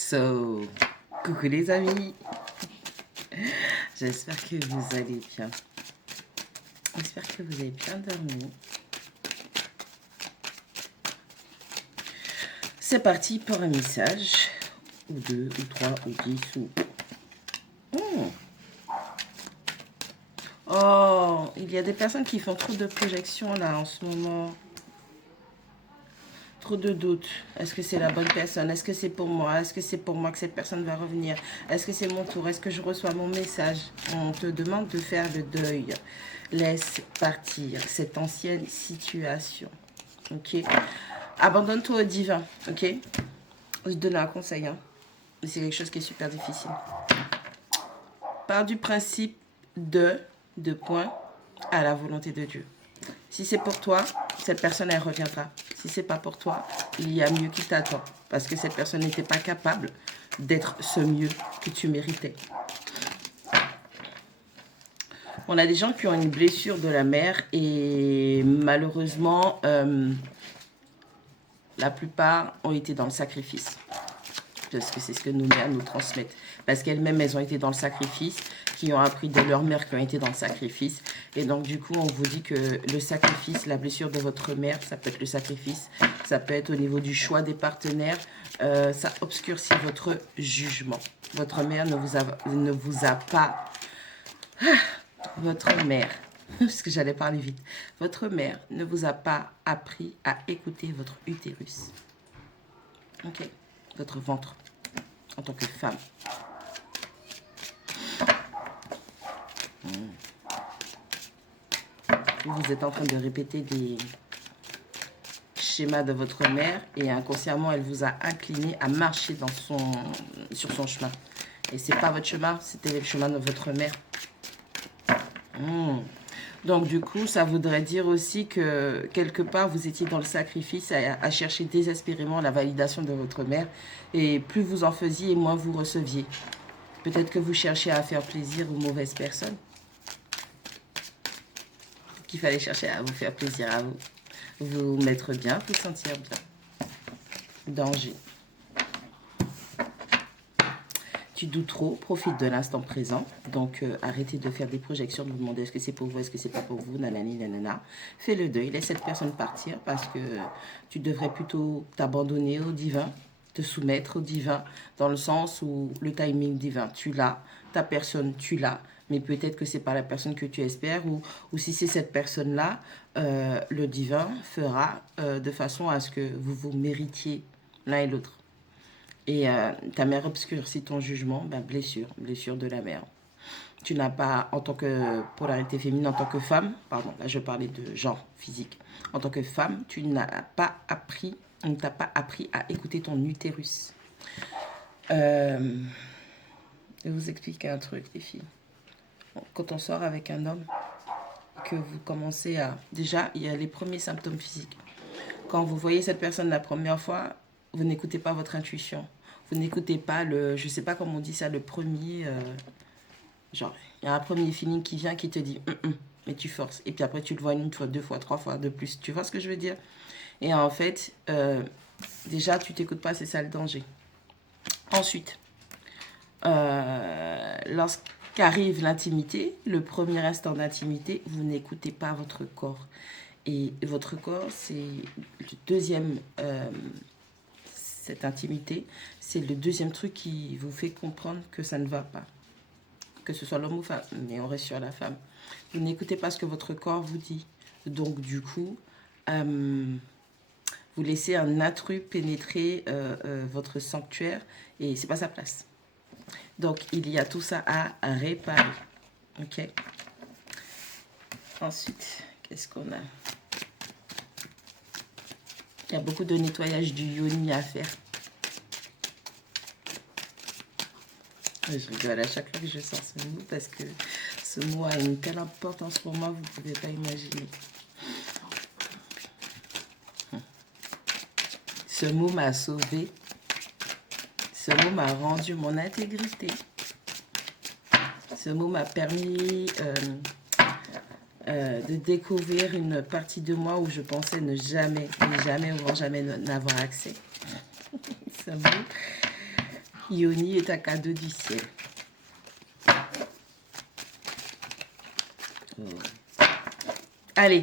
So, coucou les amis, j'espère que vous allez bien. J'espère que vous avez bien dormi. C'est parti pour un message, ou deux, ou trois, ou 10, ou... Oh, il y a des personnes qui font trop de projections là en ce moment. Trop de doutes. Est-ce que c'est la bonne personne? Est-ce que c'est pour moi? Est-ce que c'est pour moi que cette personne va revenir? Est-ce que c'est mon tour? Est-ce que je reçois mon message? On te demande de faire le deuil. Laisse partir cette ancienne situation. Ok? Abandonne-toi au divin. Ok? Je te donne un conseil. Hein? C'est quelque chose qui est super difficile. Pars du principe de point à la volonté de Dieu. Si c'est pour toi, cette personne, elle reviendra. Si c'est pas pour toi, il y a mieux qui t'attend. Parce que cette personne n'était pas capable d'être ce mieux que tu méritais. On a des gens qui ont une blessure de la mère et malheureusement, la plupart ont été dans le sacrifice. Parce que c'est ce que nos mères nous transmettent. Parce qu'elles-mêmes, elles ont été dans le sacrifice, qui ont appris de leur mère qui ont été dans le sacrifice. Et donc, du coup, on vous dit que le sacrifice, la blessure de votre mère, ça peut être le sacrifice, ça peut être au niveau du choix des partenaires, ça obscurcit votre jugement. Votre mère ne vous a pas... votre mère, parce que j'allais parler vite, votre mère ne vous a pas appris à écouter votre utérus. Ok? Votre ventre, en tant que femme. Vous êtes en train de répéter des schémas de votre mère et inconsciemment, elle vous a incliné à marcher sur son chemin. Et c'est pas votre chemin, c'était le chemin de votre mère. Donc, du coup, ça voudrait dire aussi que, quelque part, vous étiez dans le sacrifice à chercher désespérément la validation de votre mère. Et plus vous en faisiez, moins vous receviez. Peut-être que vous cherchiez à faire plaisir aux mauvaises personnes. Qu'il fallait chercher à vous faire plaisir à vous. Vous mettre bien, vous sentir bien. Danger. Tu doutes trop, profite de l'instant présent. Donc, arrêtez de faire des projections, de vous demander est-ce que c'est pour vous, est-ce que c'est pas pour vous, nanani, nanana. Fais le deuil, laisse cette personne partir parce que tu devrais plutôt t'abandonner au divin, te soumettre au divin, dans le sens où le timing divin, tu l'as, ta personne, tu l'as, mais peut-être que c'est pas la personne que tu espères ou si c'est cette personne-là, le divin fera de façon à ce que vous vous méritiez l'un et l'autre. Et ta mère obscurcit ton jugement, ben blessure de la mère. Tu n'as pas, en tant que polarité féminine, en tant que femme, pardon, là je parlais de genre physique, en tant que femme, tu n'as pas appris, on ne t'a pas appris à écouter ton utérus. Je vais vous expliquer un truc, les filles. Quand on sort avec un homme, que vous commencez à... Déjà, il y a les premiers symptômes physiques. Quand vous voyez cette personne la première fois, vous n'écoutez pas votre intuition. Vous n'écoutez pas le, je sais pas comment on dit ça, le premier, genre, il y a un premier feeling qui vient qui te dit, mais tu forces. Et puis après, tu le vois une fois, deux fois, trois fois de plus. Tu vois ce que je veux dire? Et en fait, déjà, tu t'écoutes pas, c'est ça le danger. Ensuite, lorsqu'arrive l'intimité, le premier instant d'intimité, vous n'écoutez pas votre corps. Et votre corps, c'est le deuxième... cette intimité, c'est le deuxième truc qui vous fait comprendre que ça ne va pas. Que ce soit l'homme ou femme, mais on reste sur la femme. Vous n'écoutez pas ce que votre corps vous dit. Donc, du coup, vous laissez un intrus pénétrer votre sanctuaire et c'est pas sa place. Donc, il y a tout ça à réparer. Ok? Ensuite, qu'est-ce qu'on a? Il y a beaucoup de nettoyage du yoni à faire. Je rigole à chaque fois que je sors ce mot parce que ce mot a une telle importance pour moi, vous ne pouvez pas imaginer. Ce mot m'a sauvée. Ce mot m'a rendu mon intégrité. Ce mot m'a permis de découvrir une partie de moi où je pensais ne jamais n'avoir accès. Ce mot Yoni est un cadeau du ciel. Allez,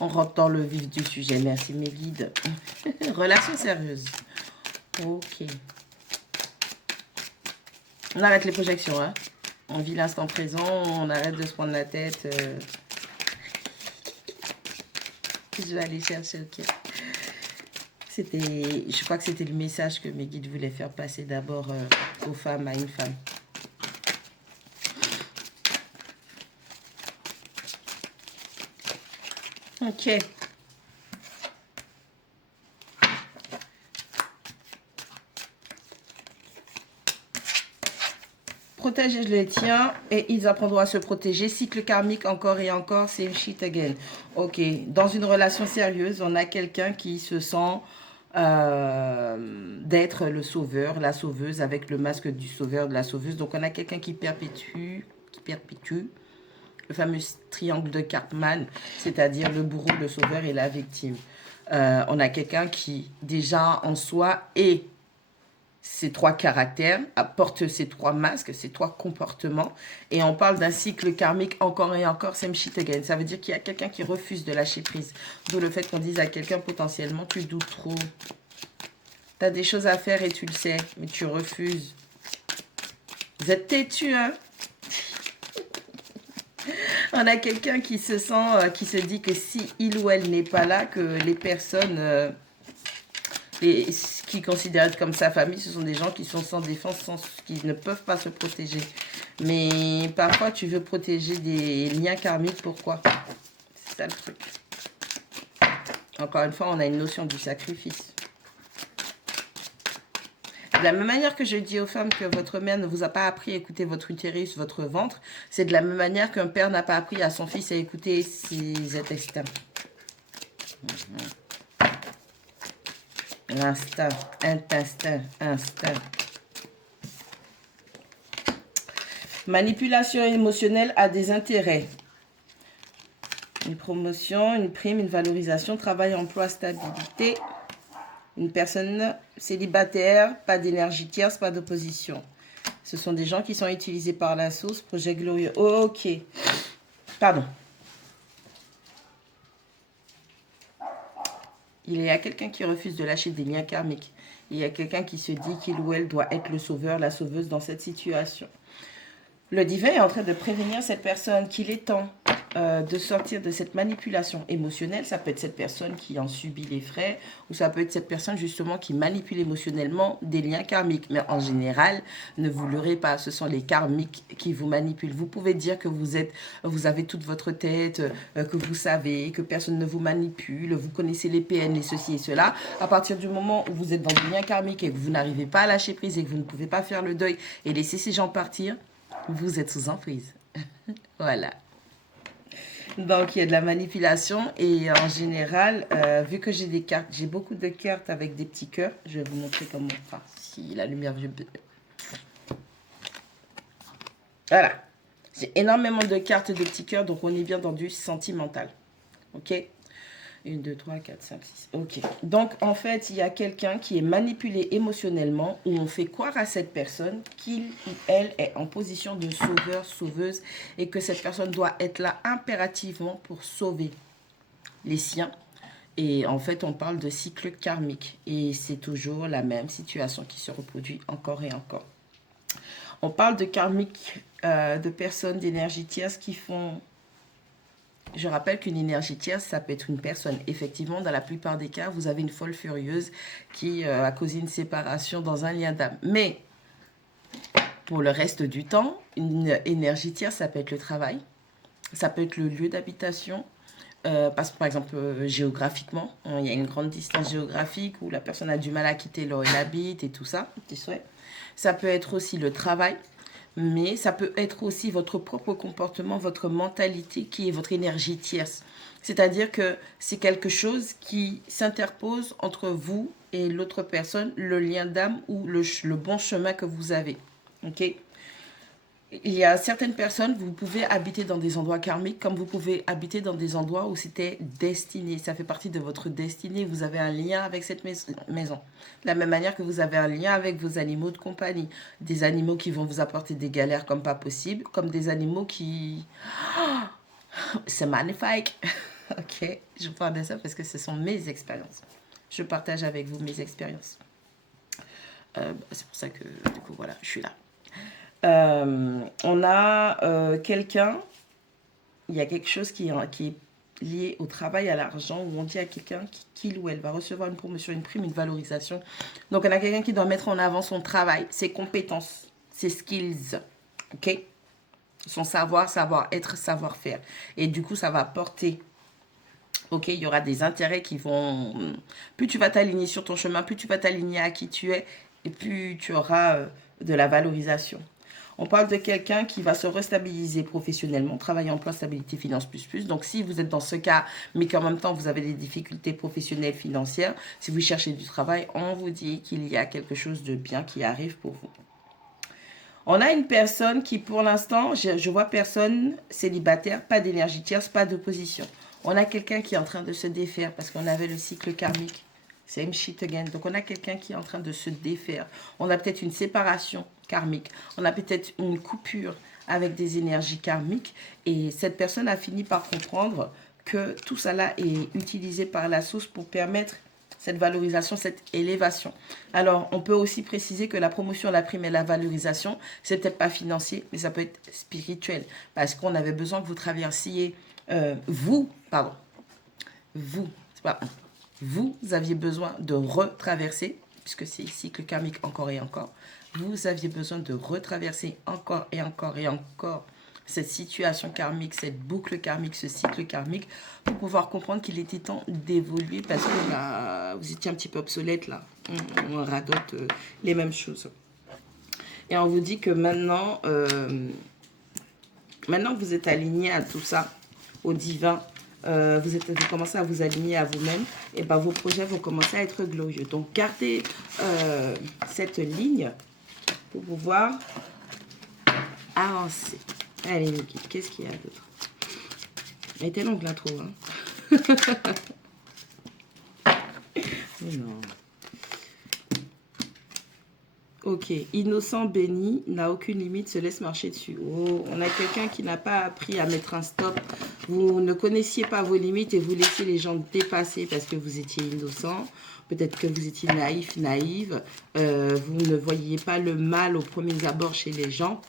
on rentre dans le vif du sujet. Merci mes guides. Relation sérieuse. Ok. On arrête les projections, hein. On vit l'instant présent, on arrête de se prendre la tête. Je vais aller chercher, ok. Je crois que c'était le message que mes guides voulaient faire passer d'abord aux femmes, à une femme. Ok. Protéger les tiens et ils apprendront à se protéger. Cycle karmique encore et encore, c'est shit again. Ok, dans une relation sérieuse, on a quelqu'un qui se sent d'être le sauveur, la sauveuse, avec le masque du sauveur, de la sauveuse. Donc on a quelqu'un qui perpétue le fameux triangle de Karpman, c'est-à-dire le bourreau, le sauveur et la victime. On a quelqu'un qui déjà en soi est ces trois caractères, apporte ces trois masques, ces trois comportements. Et on parle d'un cycle karmique encore et encore, same shit again. Ça veut dire qu'il y a quelqu'un qui refuse de lâcher prise. D'où le fait qu'on dise à quelqu'un potentiellement, tu doutes trop. Tu as des choses à faire et tu le sais, mais tu refuses. Vous êtes têtu, hein? On a quelqu'un qui se sent, qui se dit que si il ou elle n'est pas là, que les personnes... qui considèrent comme sa famille, ce sont des gens qui sont sans défense, qui ne peuvent pas se protéger. Mais parfois, tu veux protéger des liens karmiques. Pourquoi? C'est ça le truc. Encore une fois, on a une notion du sacrifice. De la même manière que je dis aux femmes que votre mère ne vous a pas appris à écouter votre utérus, votre ventre, c'est de la même manière qu'un père n'a pas appris à son fils à écouter ses intestins. Instinct, intestin, instinct. Manipulation émotionnelle a des intérêts. Une promotion, une prime, une valorisation, travail, emploi, stabilité. Une personne célibataire, pas d'énergie tierce, pas d'opposition. Ce sont des gens qui sont utilisés par la source, projet glorieux. Ok. Pardon. Il y a quelqu'un qui refuse de lâcher des liens karmiques. Il y a quelqu'un qui se dit qu'il ou elle doit être le sauveur, la sauveuse dans cette situation. Le divin est en train de prévenir cette personne qu'il est temps de sortir de cette manipulation émotionnelle. Ça peut être cette personne qui en subit les frais ou ça peut être cette personne justement qui manipule émotionnellement des liens karmiques. Mais en général, ne vous leurrez pas, ce sont les karmiques qui vous manipulent. Vous pouvez dire que vous avez toute votre tête, que vous savez, que personne ne vous manipule, vous connaissez les PN, les ceci et cela. À partir du moment où vous êtes dans des liens karmiques et que vous n'arrivez pas à lâcher prise et que vous ne pouvez pas faire le deuil et laisser ces gens partir, vous êtes sous emprise. Voilà. Donc, il y a de la manipulation et en général, vu que j'ai des cartes, j'ai beaucoup de cartes avec des petits cœurs. Je vais vous montrer comment... Enfin, si la lumière... Voilà. J'ai énormément de cartes de petits cœurs, donc on est bien dans du sentimental. Ok? 1, 2, 3, 4, 5, 6. Ok. Donc, en fait, il y a quelqu'un qui est manipulé émotionnellement où on fait croire à cette personne qu'il ou elle est en position de sauveur, sauveuse et que cette personne doit être là impérativement pour sauver les siens. Et en fait, on parle de cycle karmique et c'est toujours la même situation qui se reproduit encore et encore. On parle de karmique, de personnes d'énergie tierce qui font... Je rappelle qu'une énergie tierce, ça peut être une personne. Effectivement, dans la plupart des cas, vous avez une folle furieuse qui a causé une séparation dans un lien d'âme. Mais pour le reste du temps, une énergie tierce, ça peut être le travail, ça peut être le lieu d'habitation. Parce que par exemple, géographiquement, il y a une grande distance géographique où la personne a du mal à quitter là où elle habite et tout ça. Ça peut être aussi le travail. Mais ça peut être aussi votre propre comportement, votre mentalité qui est votre énergie tierce. C'est-à-dire que c'est quelque chose qui s'interpose entre vous et l'autre personne, le lien d'âme ou le bon chemin que vous avez. Ok? Il y a certaines personnes, vous pouvez habiter dans des endroits karmiques, comme vous pouvez habiter dans des endroits où c'était destiné. Ça fait partie de votre destinée. Vous avez un lien avec cette maison. De la même manière que vous avez un lien avec vos animaux de compagnie. Des animaux qui vont vous apporter des galères comme pas possible, comme des animaux qui... C'est magnifique. Ok, je parle de ça parce que ce sont mes expériences. Je partage avec vous mes expériences. C'est pour ça que, du coup, voilà, je suis là. On a quelqu'un, il y a quelque chose qui est lié au travail, à l'argent, où on dit à quelqu'un qu'il ou elle va recevoir une promotion, une prime, une valorisation. Donc, on a quelqu'un qui doit mettre en avant son travail, ses compétences, ses skills, ok? Son savoir, savoir-être, savoir-faire. Et du coup, ça va porter... Ok, il y aura des intérêts qui vont... Plus tu vas t'aligner sur ton chemin, plus tu vas t'aligner à qui tu es, et plus tu auras de la valorisation. On parle de quelqu'un qui va se restabiliser professionnellement, travail, emploi, stabilité, finance, plus. Donc, si vous êtes dans ce cas, mais qu'en même temps, vous avez des difficultés professionnelles, financières, si vous cherchez du travail, on vous dit qu'il y a quelque chose de bien qui arrive pour vous. On a une personne qui, pour l'instant, je vois personne célibataire, pas d'énergie tierce, pas d'opposition. On a quelqu'un qui est en train de se défaire parce qu'on avait le cycle karmique. Same shit again. Donc, on a quelqu'un qui est en train de se défaire. On a peut-être une séparation karmique. On a peut-être une coupure avec des énergies karmiques. Et cette personne a fini par comprendre que tout ça là est utilisé par la source pour permettre cette valorisation, cette élévation. Alors, on peut aussi préciser que la promotion, la prime et la valorisation, c'est peut-être pas financier, mais ça peut être spirituel. Parce qu'on avait besoin que vous traversiez, vous aviez besoin de retraverser, puisque c'est cycle karmique encore et encore, vous aviez besoin de retraverser encore et encore et encore cette situation karmique, cette boucle karmique, ce cycle karmique, pour pouvoir comprendre qu'il était temps d'évoluer parce que là, vous étiez un petit peu obsolète là. On radote les mêmes choses. Et on vous dit que maintenant, maintenant que vous êtes aligné à tout ça, au divin, vous commencez à vous aligner à vous-même, et ben vos projets vont commencer à être glorieux. Donc gardez cette ligne pour pouvoir avancer. Allez, Niki, qu'est-ce qu'il y a d'autre? Elle était longue l'intro, hein. Non. Ok, innocent, béni, n'a aucune limite, se laisse marcher dessus. Oh, on a quelqu'un qui n'a pas appris à mettre un stop. Vous ne connaissiez pas vos limites et vous laissiez les gens dépasser parce que vous étiez innocent. Peut-être que vous étiez naïf, naïve. Vous ne voyiez pas le mal aux premiers abords chez les gens.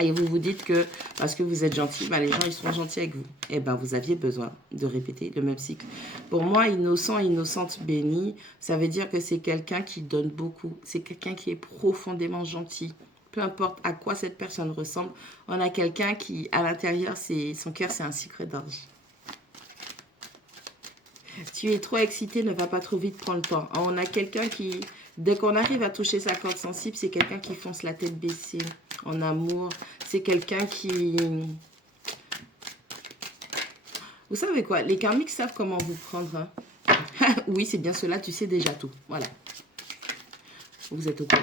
Et vous vous dites que parce que vous êtes gentil, bah les gens ils seront gentils avec vous. Et ben vous aviez besoin de répéter le même cycle. Pour moi, innocent, innocente, bénie, ça veut dire que c'est quelqu'un qui donne beaucoup. C'est quelqu'un qui est profondément gentil. Peu importe à quoi cette personne ressemble, on a quelqu'un qui, à l'intérieur, son cœur, c'est un sucre d'orge. Tu es trop excité, ne va pas trop vite, prends le temps. On a quelqu'un qui, dès qu'on arrive à toucher sa corde sensible, c'est quelqu'un qui fonce la tête baissée. En amour, c'est quelqu'un qui... Vous savez quoi? Les karmiques savent comment vous prendre. Hein? Oui, c'est bien cela, tu sais déjà tout. Voilà. Vous êtes au courant.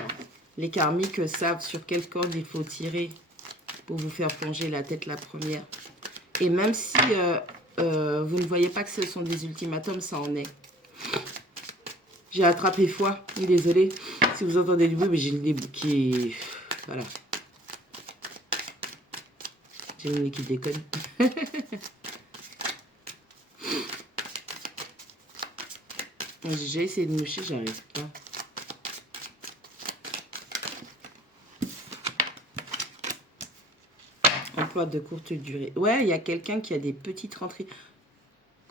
Les karmiques savent sur quelle corde il faut tirer pour vous faire plonger la tête la première. Et même si vous ne voyez pas que ce sont des ultimatums, ça en est. J'ai attrapé foi. Oui, désolé. Si vous entendez du bruit, mais j'ai le nez qui... Voilà. J'ai le nez qui déconne. J'ai essayé de moucher, j'arrive pas. Emploi de courte durée. Ouais, il y a quelqu'un qui a des petites rentrées.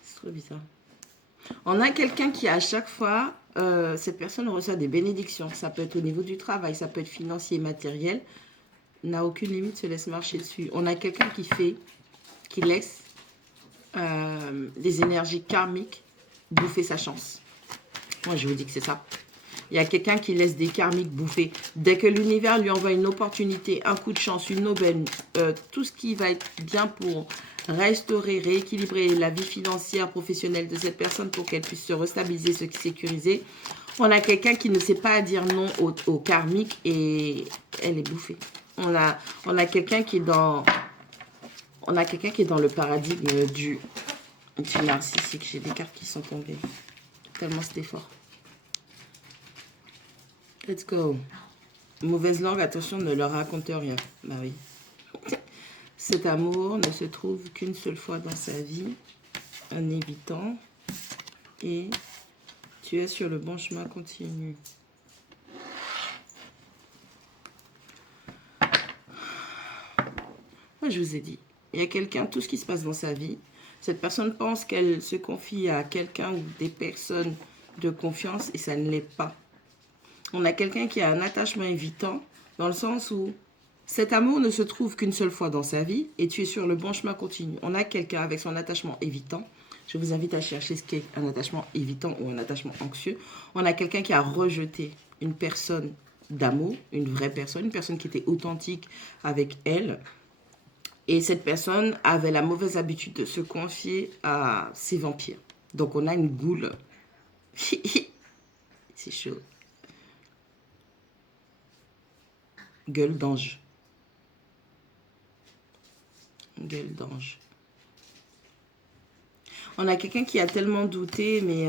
C'est trop bizarre. On a quelqu'un qui, à chaque fois, cette personne reçoit des bénédictions. Ça peut être au niveau du travail, ça peut être financier, matériel. N'a aucune limite, se laisse marcher dessus. On a quelqu'un qui laisse des énergies karmiques bouffer sa chance. Moi, je vous dis que c'est ça. Il y a quelqu'un qui laisse des karmiques bouffer. Dès que l'univers lui envoie une opportunité, un coup de chance, une aubaine, tout ce qui va être bien pour restaurer, rééquilibrer la vie financière, professionnelle de cette personne pour qu'elle puisse se restabiliser, se sécuriser. On a quelqu'un qui ne sait pas dire non au karmique et elle est bouffée. On a quelqu'un qui est dans... On a quelqu'un qui est dans le paradigme du narcissique. J'ai des cartes qui sont tombées. Tellement c'était fort. Let's go. Mauvaise langue, attention, ne leur raconte rien. Bah oui. Cet amour ne se trouve qu'une seule fois dans sa vie, en évitant. Et tu es sur le bon chemin, continue. Moi, je vous ai dit, il y a quelqu'un, tout ce qui se passe dans sa vie, cette personne pense qu'elle se confie à quelqu'un ou des personnes de confiance et ça ne l'est pas. On a quelqu'un qui a un attachement évitant dans le sens où cet amour ne se trouve qu'une seule fois dans sa vie et tu es sur le bon chemin continu. On a quelqu'un avec son attachement évitant. Je vous invite à chercher ce qu'est un attachement évitant ou un attachement anxieux. On a quelqu'un qui a rejeté une personne d'amour, une vraie personne, une personne qui était authentique avec elle. Et cette personne avait la mauvaise habitude de se confier à ses vampires. Donc on a une goule. C'est chaud. Gueule d'ange. Gueule d'ange. On a quelqu'un qui a tellement douté, mais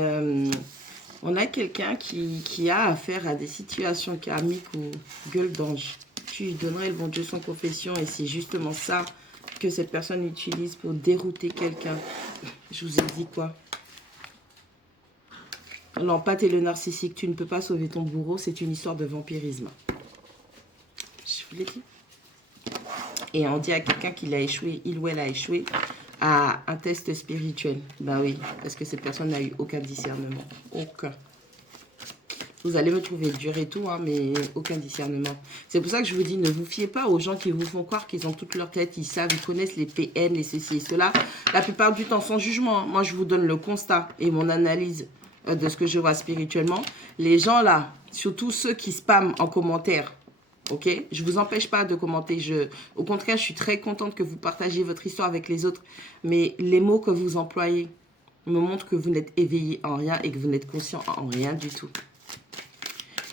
on a quelqu'un qui a affaire à des situations karmiques ou gueule d'ange. Tu lui donnerais le bon Dieu sans confession et c'est justement ça que cette personne utilise pour dérouter quelqu'un. Je vous ai dit quoi? L'empathe et le narcissique, tu ne peux pas sauver ton bourreau, c'est une histoire de vampirisme. Je vous l'ai dit. Et on dit à quelqu'un qu'il a échoué, il ou elle a échoué, à un test spirituel. Ben oui, parce que cette personne n'a eu aucun discernement. Aucun. Vous allez me trouver dur et tout, hein, mais aucun discernement. C'est pour ça que je vous dis, ne vous fiez pas aux gens qui vous font croire qu'ils ont toute leur tête, ils savent, ils connaissent les PN, les ceci et cela. La plupart du temps, sans jugement. Moi, je vous donne le constat et mon analyse de ce que je vois spirituellement. Les gens là, surtout ceux qui spamment en commentaire, ok, je ne vous empêche pas de commenter. Au contraire, je suis très contente que vous partagiez votre histoire avec les autres. Mais les mots que vous employez me montrent que vous n'êtes éveillé en rien et que vous n'êtes conscient en rien du tout.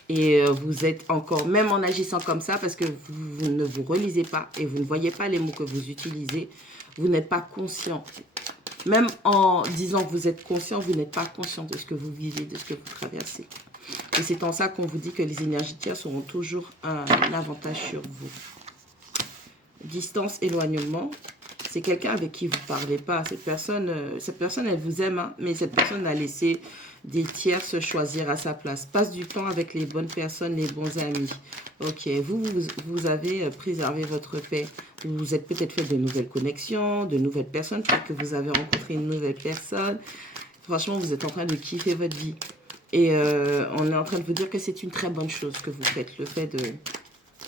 Et vous êtes encore, même en agissant comme ça, parce que vous ne vous relisez pas et vous ne voyez pas les mots que vous utilisez, vous n'êtes pas conscient. Même en disant que vous êtes conscient, vous n'êtes pas conscient de ce que vous vivez, de ce que vous traversez. Et c'est en ça qu'on vous dit que les énergies tierces auront toujours un avantage sur vous. Distance, éloignement, c'est quelqu'un avec qui vous ne parlez pas. Cette personne, elle vous aime, hein, mais cette personne a laissé des tiers se choisir à sa place. Passe du temps avec les bonnes personnes, les bons amis. Ok, vous avez préservé votre paix. Vous vous êtes peut-être fait de nouvelles connexions, de nouvelles personnes. Peut-être que vous avez rencontré une nouvelle personne. Franchement, vous êtes en train de kiffer votre vie. Et on est en train de vous dire que c'est une très bonne chose que vous faites. Le fait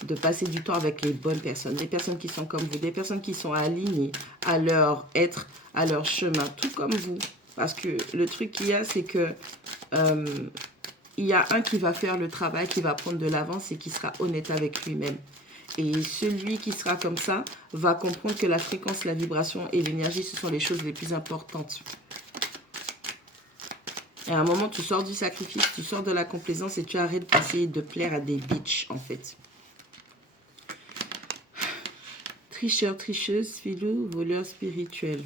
de passer du temps avec les bonnes personnes. Des personnes qui sont comme vous. Des personnes qui sont alignées à leur être, à leur chemin. Tout comme vous. Parce que le truc qu'il y a, c'est que il y a un qui va faire le travail, qui va prendre de l'avance et qui sera honnête avec lui-même. Et celui qui sera comme ça va comprendre que la fréquence, la vibration et l'énergie, ce sont les choses les plus importantes. Et à un moment, tu sors du sacrifice, tu sors de la complaisance et tu arrêtes d'essayer de plaire à des bitches, en fait. Tricheur, tricheuse, filou, voleur spirituel.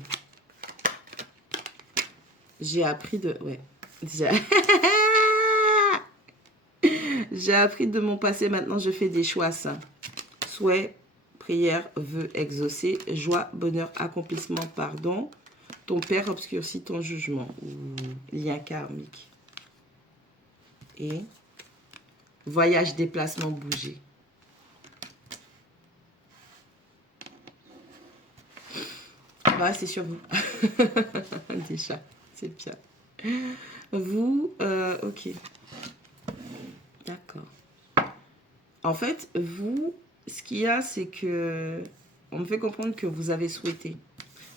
J'ai appris de... Ouais. J'ai appris de mon passé. Maintenant, je fais des choix sains. Souhait, prière, vœux exaucés. Joie, bonheur, accomplissement, pardon. Ton père obscurcit ton jugement. Lien karmique. Et voyage, déplacement, bouger. Bah, c'est sur vous. Déjà. C'est bien. Vous, ok. D'accord. En fait, vous, ce qu'il y a, c'est que on me fait comprendre que vous avez souhaité.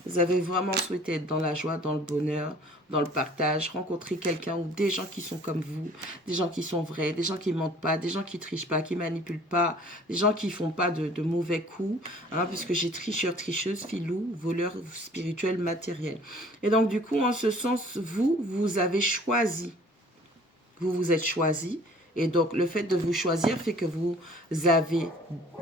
Vous avez vraiment souhaité être dans la joie, dans le bonheur, dans le partage, rencontrer quelqu'un ou des gens qui sont comme vous, des gens qui sont vrais, des gens qui ne mentent pas, des gens qui ne trichent pas, qui ne manipulent pas, des gens qui ne font pas de mauvais coups, hein, puisque j'ai tricheur, tricheuse, filou, voleur spirituel, matériel. Et donc, du coup, en ce sens, vous avez choisi. Vous vous êtes choisi Et donc, le fait de vous choisir fait que vous avez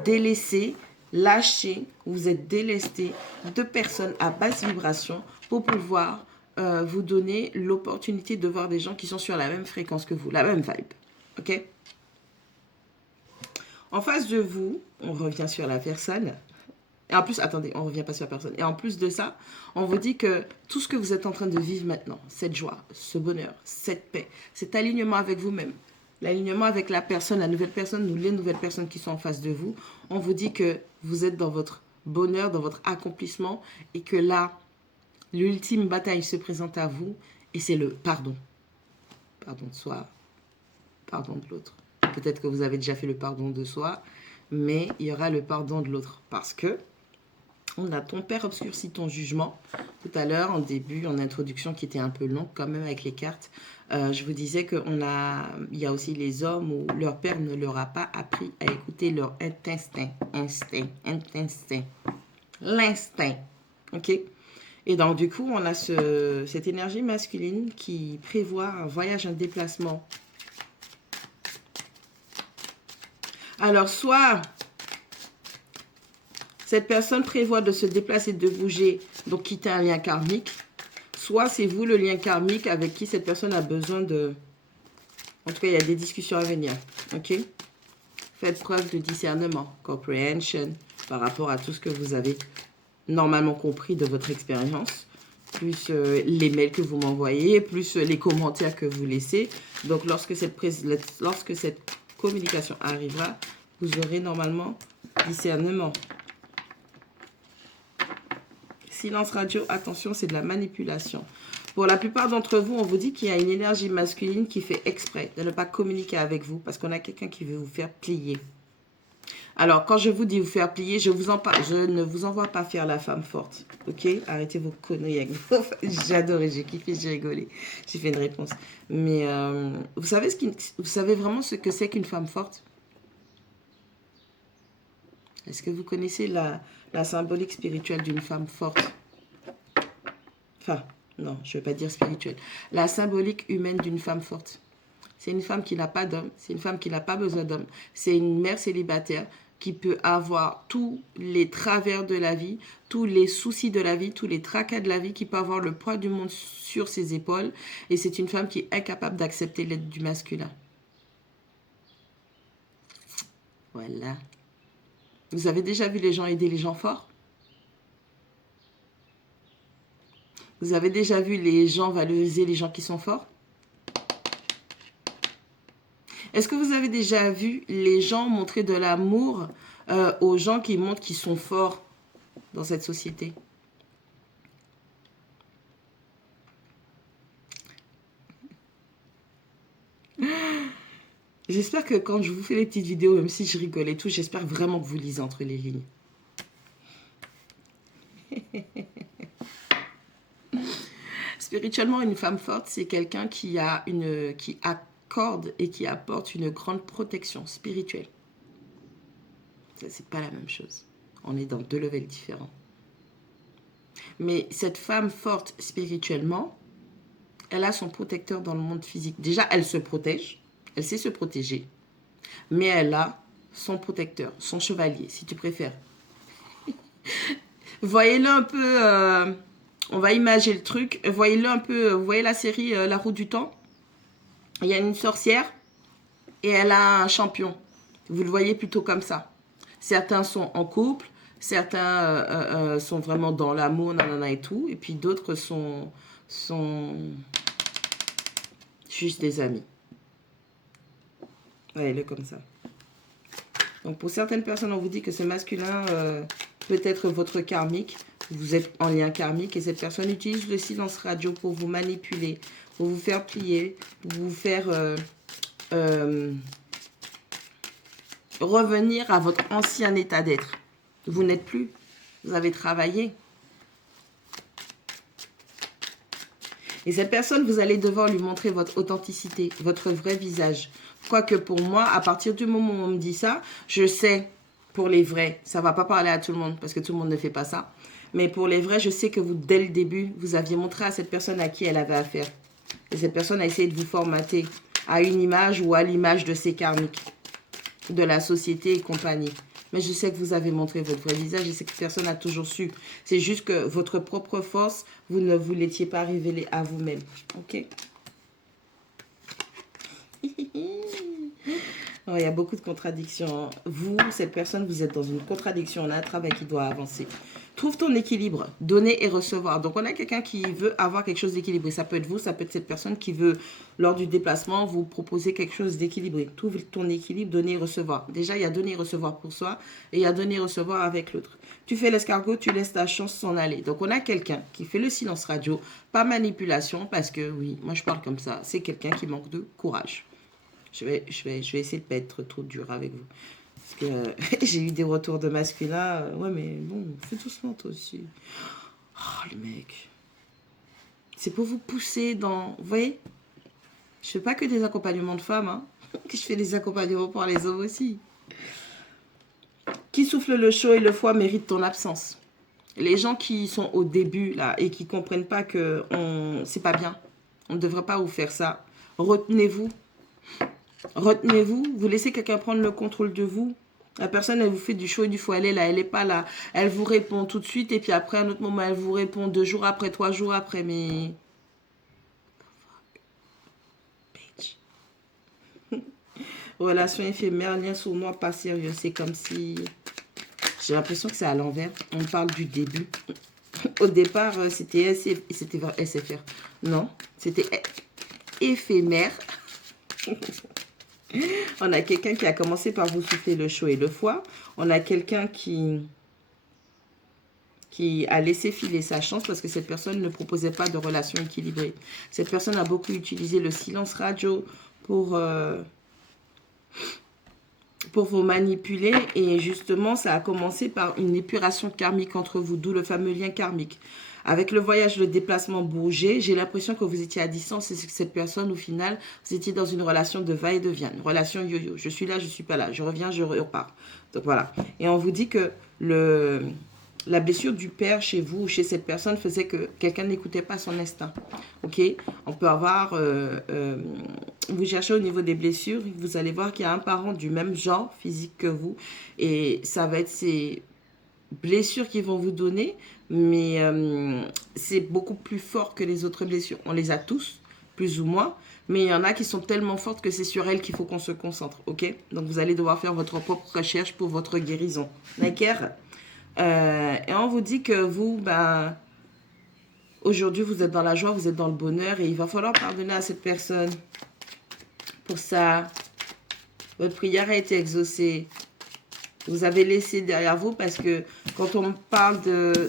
délaissé, lâché, vous êtes délesté de personnes à basse vibration pour pouvoir vous donner l'opportunité de voir des gens qui sont sur la même fréquence que vous, la même vibe. Ok? En face de vous, on revient sur la personne. Et en plus, attendez, on ne revient pas sur la personne. Et en plus de ça, on vous dit que tout ce que vous êtes en train de vivre maintenant, cette joie, ce bonheur, cette paix, cet alignement avec vous-même, l'alignement avec la personne, la nouvelle personne ou les nouvelles personnes qui sont en face de vous, on vous dit que vous êtes dans votre bonheur, dans votre accomplissement et que là, l'ultime bataille se présente à vous et c'est le pardon. Pardon de soi, pardon de l'autre. Peut-être que vous avez déjà fait le pardon de soi, mais il y aura le pardon de l'autre. Parce que on a ton père obscurcit ton jugement. Tout à l'heure, en début, en introduction, qui était un peu long quand même avec les cartes, je vous disais qu'il y a aussi les hommes où leur père ne leur a pas appris à écouter leur instinct. L'instinct. Ok? Et donc, du coup, on a cette énergie masculine qui prévoit un voyage, un déplacement. Alors, soit cette personne prévoit de se déplacer, de bouger, donc quitter un lien karmique, soit c'est vous le lien karmique avec qui cette personne a besoin de... En tout cas, il y a des discussions à venir. Ok? Faites preuve de discernement, comprehension, par rapport à tout ce que vous avez normalement compris de votre expérience, plus les mails que vous m'envoyez, plus les commentaires que vous laissez. Donc, lorsque cette communication arrivera, vous aurez normalement discernement. Silence radio, attention, c'est de la manipulation. Pour la plupart d'entre vous, on vous dit qu'il y a une énergie masculine qui fait exprès de ne pas communiquer avec vous parce qu'on a quelqu'un qui veut vous faire plier. Alors, quand je vous dis vous faire plier, je ne vous envoie pas faire la femme forte. Ok? Arrêtez vos conneries avec vous. J'adorais, j'ai kiffé, j'ai rigolé. J'ai fait une réponse. Mais vous savez vraiment ce que c'est qu'une femme forte? Est-ce que vous connaissez la symbolique spirituelle d'une femme forte? Enfin, non, je ne veux pas dire spirituelle. La symbolique humaine d'une femme forte. C'est une femme qui n'a pas d'homme. C'est une femme qui n'a pas besoin d'homme. C'est une mère célibataire qui peut avoir tous les travers de la vie, tous les soucis de la vie, tous les tracas de la vie, qui peut avoir le poids du monde sur ses épaules. Et c'est une femme qui est incapable d'accepter l'aide du masculin. Voilà. Vous avez déjà vu les gens aider les gens forts? Vous avez déjà vu les gens valoriser les gens qui sont forts? Est-ce que vous avez déjà vu les gens montrer de l'amour aux gens qui montrent qu'ils sont forts dans cette société? J'espère que quand je vous fais les petites vidéos, même si je rigole et tout, j'espère vraiment que vous lisez entre les lignes. Spirituellement, une femme forte, c'est quelqu'un qui accorde et qui apporte une grande protection spirituelle. Ça, c'est pas la même chose. On est dans deux levels différents. Mais cette femme forte spirituellement, elle a son protecteur dans le monde physique. Déjà, elle se protège. Elle sait se protéger. Mais elle a son protecteur, son chevalier, si tu préfères. Voyez-le un peu... on va imaginer le truc. Voyez-le un peu... Vous voyez la série La Roue du Temps? Il y a une sorcière et elle a un champion. Vous le voyez plutôt comme ça. Certains sont en couple, certains sont vraiment dans l'amour, nanana et tout. Et puis d'autres sont juste des amis. Voyez-le comme ça. Donc pour certaines personnes, on vous dit que ce masculin peut être votre karmique. Vous êtes en lien karmique et cette personne utilise le silence radio pour vous manipuler, pour vous faire plier, pour vous faire revenir à votre ancien état d'être. Vous n'êtes plus. Vous avez travaillé. Et cette personne, vous allez devoir lui montrer votre authenticité, votre vrai visage. Quoique pour moi, à partir du moment où on me dit ça, je sais, pour les vrais, ça ne va pas parler à tout le monde, parce que tout le monde ne fait pas ça. Mais pour les vrais, je sais que vous, dès le début, vous aviez montré à cette personne à qui elle avait affaire. Et cette personne a essayé de vous formater à une image ou à l'image de ses karmiques, de la société et compagnie. Mais je sais que vous avez montré votre vrai visage et cette personne a toujours su. C'est juste que votre propre force, vous ne vous l'étiez pas révélée à vous-même. Ok? Oh, il y a beaucoup de contradictions. Vous, cette personne, vous êtes dans une contradiction. On a un travail qui doit avancer. Trouve ton équilibre, donner et recevoir. Donc, on a quelqu'un qui veut avoir quelque chose d'équilibré. Ça peut être vous, ça peut être cette personne qui veut, lors du déplacement, vous proposer quelque chose d'équilibré. Trouve ton équilibre, donner et recevoir. Déjà, il y a donner et recevoir pour soi et il y a donner et recevoir avec l'autre. Tu fais l'escargot, tu laisses ta chance s'en aller. Donc, on a quelqu'un qui fait le silence radio, pas manipulation, parce que, oui, moi, je parle comme ça. C'est quelqu'un qui manque de courage. Je vais essayer de ne pas être trop dur avec vous. Parce que j'ai eu des retours de masculins. Ouais, mais bon, fais doucement toi aussi. Oh, le mec. C'est pour vous pousser dans... Vous voyez? Je ne fais pas que des accompagnements de femmes. Hein. Je fais des accompagnements pour les hommes aussi. Qui souffle le chaud et le froid mérite ton absence. Les gens qui sont au début là et qui ne comprennent pas que c'est pas bien. On ne devrait pas vous faire ça. Retenez-vous. Retenez-vous, vous laissez quelqu'un prendre le contrôle de vous. La personne, elle vous fait du chaud et du froid. Elle est là, elle n'est pas là. Elle vous répond tout de suite et puis après, à un autre moment, elle vous répond 2 jours après, 3 jours après. Mais... Bitch. Relation éphémère, lien sournois, pas sérieux. C'est comme si... J'ai l'impression que c'est à l'envers. On parle du début. Au départ, c'était SFR. Non, c'était éphémère. On a quelqu'un qui a commencé par vous souffler le chaud et le froid. On a quelqu'un qui a laissé filer sa chance parce que cette personne ne proposait pas de relation équilibrée. Cette personne a beaucoup utilisé le silence radio pour vous manipuler. Et justement, ça a commencé par une épuration karmique entre vous, d'où le fameux lien karmique. Avec le voyage, le déplacement bougé, j'ai l'impression que vous étiez à distance et que cette personne, au final, vous étiez dans une relation de va et de vient, une relation yo-yo. Je suis là, je ne suis pas là, je reviens, je repars. Donc voilà. Et on vous dit que la blessure du père chez vous ou chez cette personne faisait que quelqu'un n'écoutait pas son instinct. Ok? On peut avoir... vous cherchez au niveau des blessures, vous allez voir qu'il y a un parent du même genre physique que vous. Et ça va être ces blessures qu'ils vont vous donner, mais c'est beaucoup plus fort que les autres blessures. On les a tous, plus ou moins, mais il y en a qui sont tellement fortes que c'est sur elles qu'il faut qu'on se concentre, ok? Donc vous allez devoir faire votre propre recherche pour votre guérison, d'accord? Et on vous dit que vous, aujourd'hui vous êtes dans la joie, vous êtes dans le bonheur et il va falloir pardonner à cette personne. Pour ça, votre prière a été exaucée. Vous avez laissé derrière vous parce que quand on parle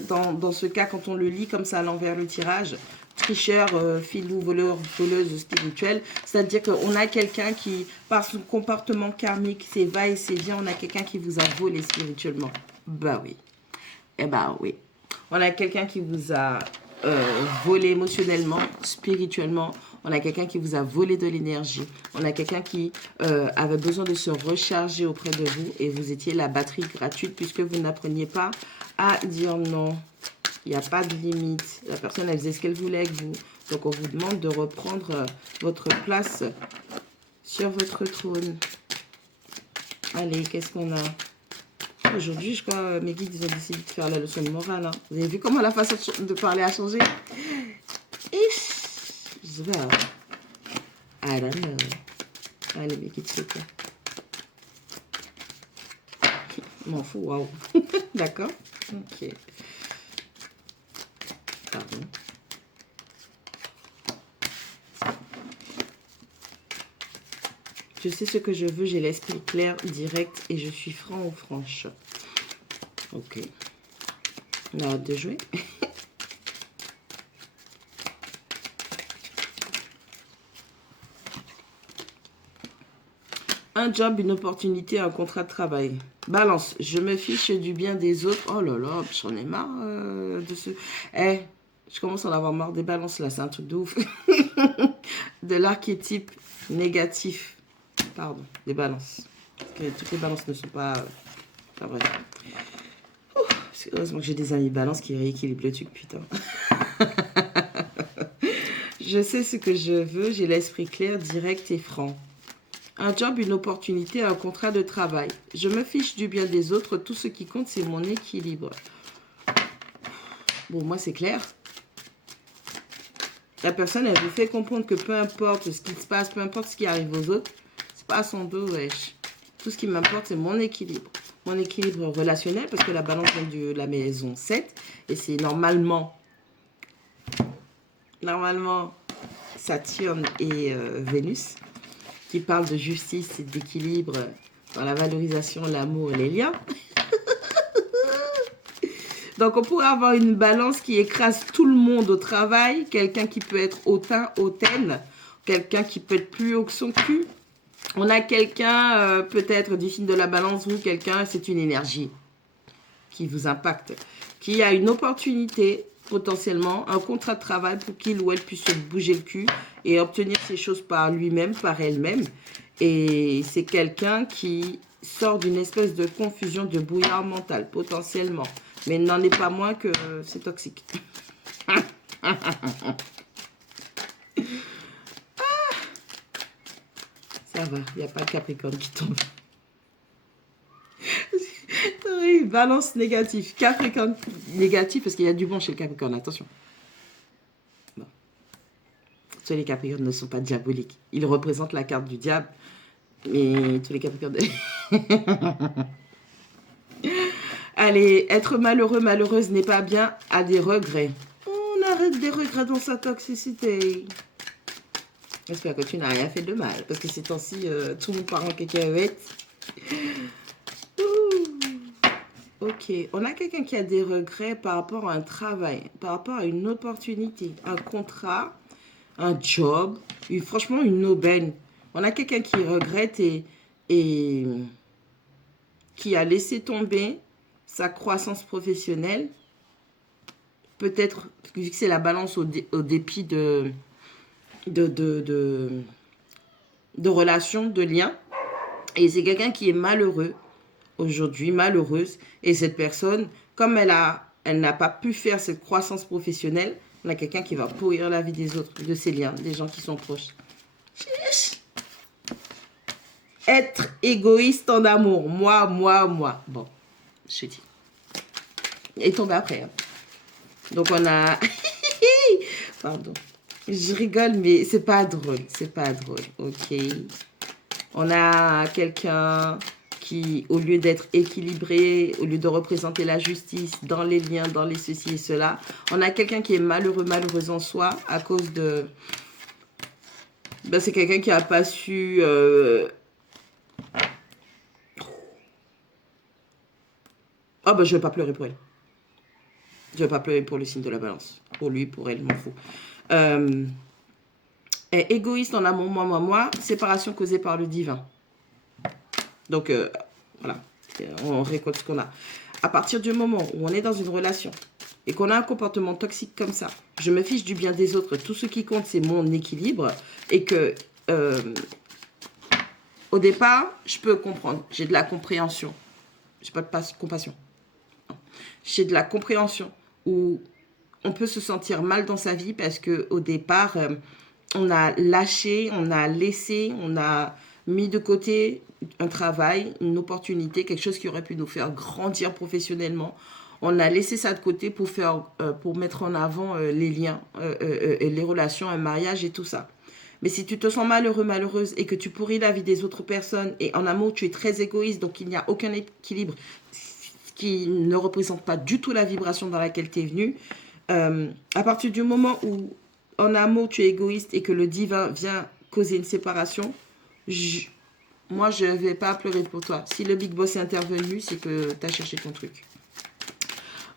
dans ce cas, quand on le lit comme ça à l'envers le tirage, tricheur, filou, voleur, voleuse spirituelle, c'est-à-dire qu'on a quelqu'un qui, par son comportement karmique, ses va et ses vient, on a quelqu'un qui vous a volé spirituellement. Bah oui. Eh ben oui. On a quelqu'un qui vous a volé émotionnellement, spirituellement. On a quelqu'un qui vous a volé de l'énergie. On a quelqu'un qui avait besoin de se recharger auprès de vous et vous étiez la batterie gratuite puisque vous n'appreniez pas à dire non. Il n'y a pas de limite. La personne, elle faisait ce qu'elle voulait avec vous. Donc, on vous demande de reprendre votre place sur votre trône. Allez, qu'est-ce qu'on a? Aujourd'hui, je crois, mes guides, ils ont décidé de faire la leçon de morale. Hein. Vous avez vu comment la façon de parler a changé? Je sais pas. I don't know. Allez, mes guides, c'est quoi? M'en fous, waouh. D'accord? Ok. Pardon. Je sais ce que je veux, j'ai l'esprit clair, direct et je suis franc ou franche. Ok. On a hâte de jouer. Un job, une opportunité, un contrat de travail. Balance, je me fiche du bien des autres. Oh là là, j'en ai marre de ce... Je commence à en avoir marre des balances là, c'est un truc de ouf. De l'archétype négatif. Pardon, des balances. Parce que toutes les balances ne sont pas... Enfin bref. Heureusement que j'ai des amis balances qui rééquilibrent le truc, putain. Je sais ce que je veux, j'ai l'esprit clair, direct et franc. Un job, une opportunité, un contrat de travail. Je me fiche du bien des autres, tout ce qui compte, c'est mon équilibre. Bon, moi, c'est clair. La personne, elle vous fait comprendre que peu importe ce qui se passe, peu importe ce qui arrive aux autres, c'est pas à son dos, wesh. Tout ce qui m'importe, c'est mon équilibre. Mon équilibre relationnel, parce que la balance vient de la maison 7, et c'est normalement Saturne et Vénus, qui parlent de justice et d'équilibre dans la valorisation, l'amour et les liens. Donc, on pourrait avoir une balance qui écrase tout le monde au travail. Quelqu'un qui peut être hautain, hautaine. Quelqu'un qui peut être plus haut que son cul. On a quelqu'un, peut-être du signe de la balance, vous, quelqu'un, c'est une énergie qui vous impacte. Qui a une opportunité, potentiellement, un contrat de travail pour qu'il ou elle puisse se bouger le cul et obtenir ces choses par lui-même, par elle-même. Et c'est quelqu'un qui sort d'une espèce de confusion, de brouillard mental, potentiellement. Mais il n'en est pas moins que c'est toxique. Ça va, il n'y a pas de Capricorne qui tombe. Oui, balance négative. Capricorne négatif, parce qu'il y a du bon chez le Capricorne, attention. Bon. Tous les Capricornes ne sont pas diaboliques. Ils représentent la carte du diable. Mais tous les Capricornes... Allez, être malheureux, malheureuse n'est pas bien, a des regrets. On arrête des regrets dans sa toxicité. J'espère que tu n'as rien fait de mal. Parce que ces temps-ci, tout le monde part en cacahuète. Ok, on a quelqu'un qui a des regrets par rapport à un travail, par rapport à une opportunité, un contrat, un job, franchement une aubaine. On a quelqu'un qui regrette et qui a laissé tomber sa croissance professionnelle. Peut-être, vu que c'est la balance au dépit de relations, de liens. Et c'est quelqu'un qui est malheureux aujourd'hui, malheureuse. Et cette personne, comme elle n'a pas pu faire cette croissance professionnelle, on a quelqu'un qui va pourrir la vie des autres, de ses liens, des gens qui sont proches. Être égoïste en amour. Moi. Bon, je dis. Et tombe après. Hein. Donc on a... Pardon. Je rigole, mais c'est pas drôle. C'est pas drôle. Ok. On a quelqu'un qui, au lieu d'être équilibré, au lieu de représenter la justice dans les liens, dans les ceci et cela, on a quelqu'un qui est malheureux, malheureuse en soi à cause de... Ben, c'est quelqu'un qui n'a pas su... Ah ben je vais pas pleurer pour elle. Je vais pas pleurer pour le signe de la balance. Pour lui, pour elle, je m'en fous. Égoïste en amour, moi. Séparation causée par le divin. Donc, voilà. On récolte ce qu'on a. À partir du moment où on est dans une relation et qu'on a un comportement toxique comme ça, je me fiche du bien des autres. Tout ce qui compte, c'est mon équilibre. Et que, au départ, je peux comprendre. J'ai de la compréhension. J'ai pas de compassion. J'ai de la compréhension où on peut se sentir mal dans sa vie parce qu'au départ, on a lâché, on a laissé, on a mis de côté un travail, une opportunité, quelque chose qui aurait pu nous faire grandir professionnellement. On a laissé ça de côté pour mettre en avant les liens, les relations, un mariage et tout ça. Mais si tu te sens malheureux, malheureuse et que tu pourris la vie des autres personnes et en amour, tu es très égoïste, donc il n'y a aucun équilibre qui ne représente pas du tout la vibration dans laquelle tu es venu, à partir du moment où en amour tu es égoïste et que le divin vient causer une séparation, moi je ne vais pas pleurer pour toi. Si le Big Boss est intervenu, c'est que tu as cherché ton truc.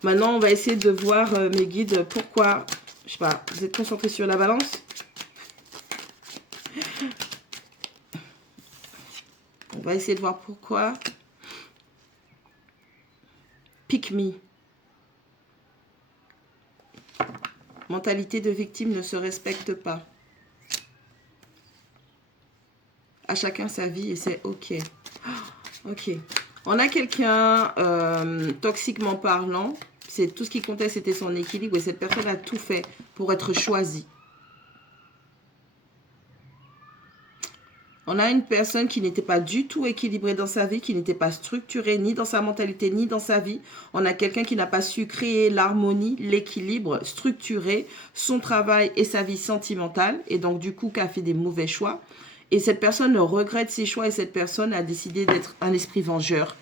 Maintenant, on va essayer de voir mes guides. Pourquoi, je sais pas, vous êtes concentré sur la balance? On va essayer de voir pourquoi. Pick me. Mentalité de victime ne se respecte pas. À chacun sa vie et c'est ok. Ok. On a quelqu'un, toxiquement parlant, c'est tout ce qui comptait, c'était son équilibre. Et cette personne a tout fait pour être choisie. On a une personne qui n'était pas du tout équilibrée dans sa vie, qui n'était pas structurée ni dans sa mentalité, ni dans sa vie. On a quelqu'un qui n'a pas su créer l'harmonie, l'équilibre, structurer son travail et sa vie sentimentale. Et donc, du coup, qui a fait des mauvais choix. Et cette personne regrette ses choix et cette personne a décidé d'être un esprit vengeur,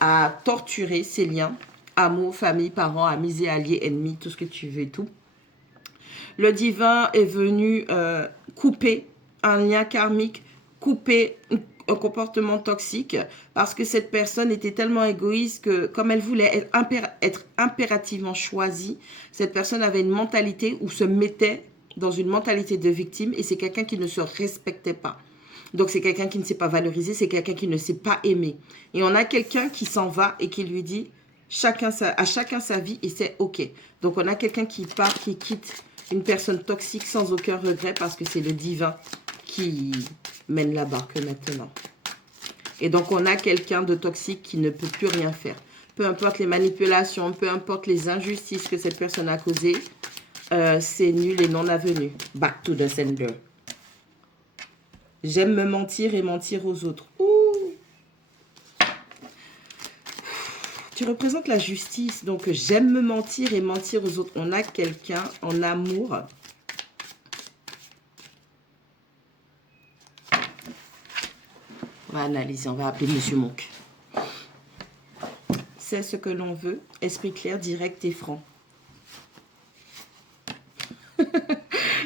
a torturé ses liens, amour, famille, parents, amis et alliés, ennemis, tout ce que tu veux et tout. Le divin est venu couper un lien karmique, couper un comportement toxique parce que cette personne était tellement égoïste que comme elle voulait être impérativement choisie, cette personne avait une mentalité où se mettait dans une mentalité de victime et c'est quelqu'un qui ne se respectait pas. Donc c'est quelqu'un qui ne s'est pas valorisé, c'est quelqu'un qui ne s'est pas aimé. Et on a quelqu'un qui s'en va et qui lui dit à chacun sa vie et c'est ok. Donc on a quelqu'un qui part, qui quitte une personne toxique sans aucun regret parce que c'est le divin qui mène la barque maintenant. Et donc, on a quelqu'un de toxique qui ne peut plus rien faire. Peu importe les manipulations, peu importe les injustices que cette personne a causées, c'est nul et non avenu. Back to the sender. J'aime me mentir et mentir aux autres. Ouh. Tu représentes la justice, donc j'aime me mentir et mentir aux autres. On a quelqu'un en amour. On va analyser, on va appeler Monsieur Monk. C'est ce que l'on veut, esprit clair, direct et franc.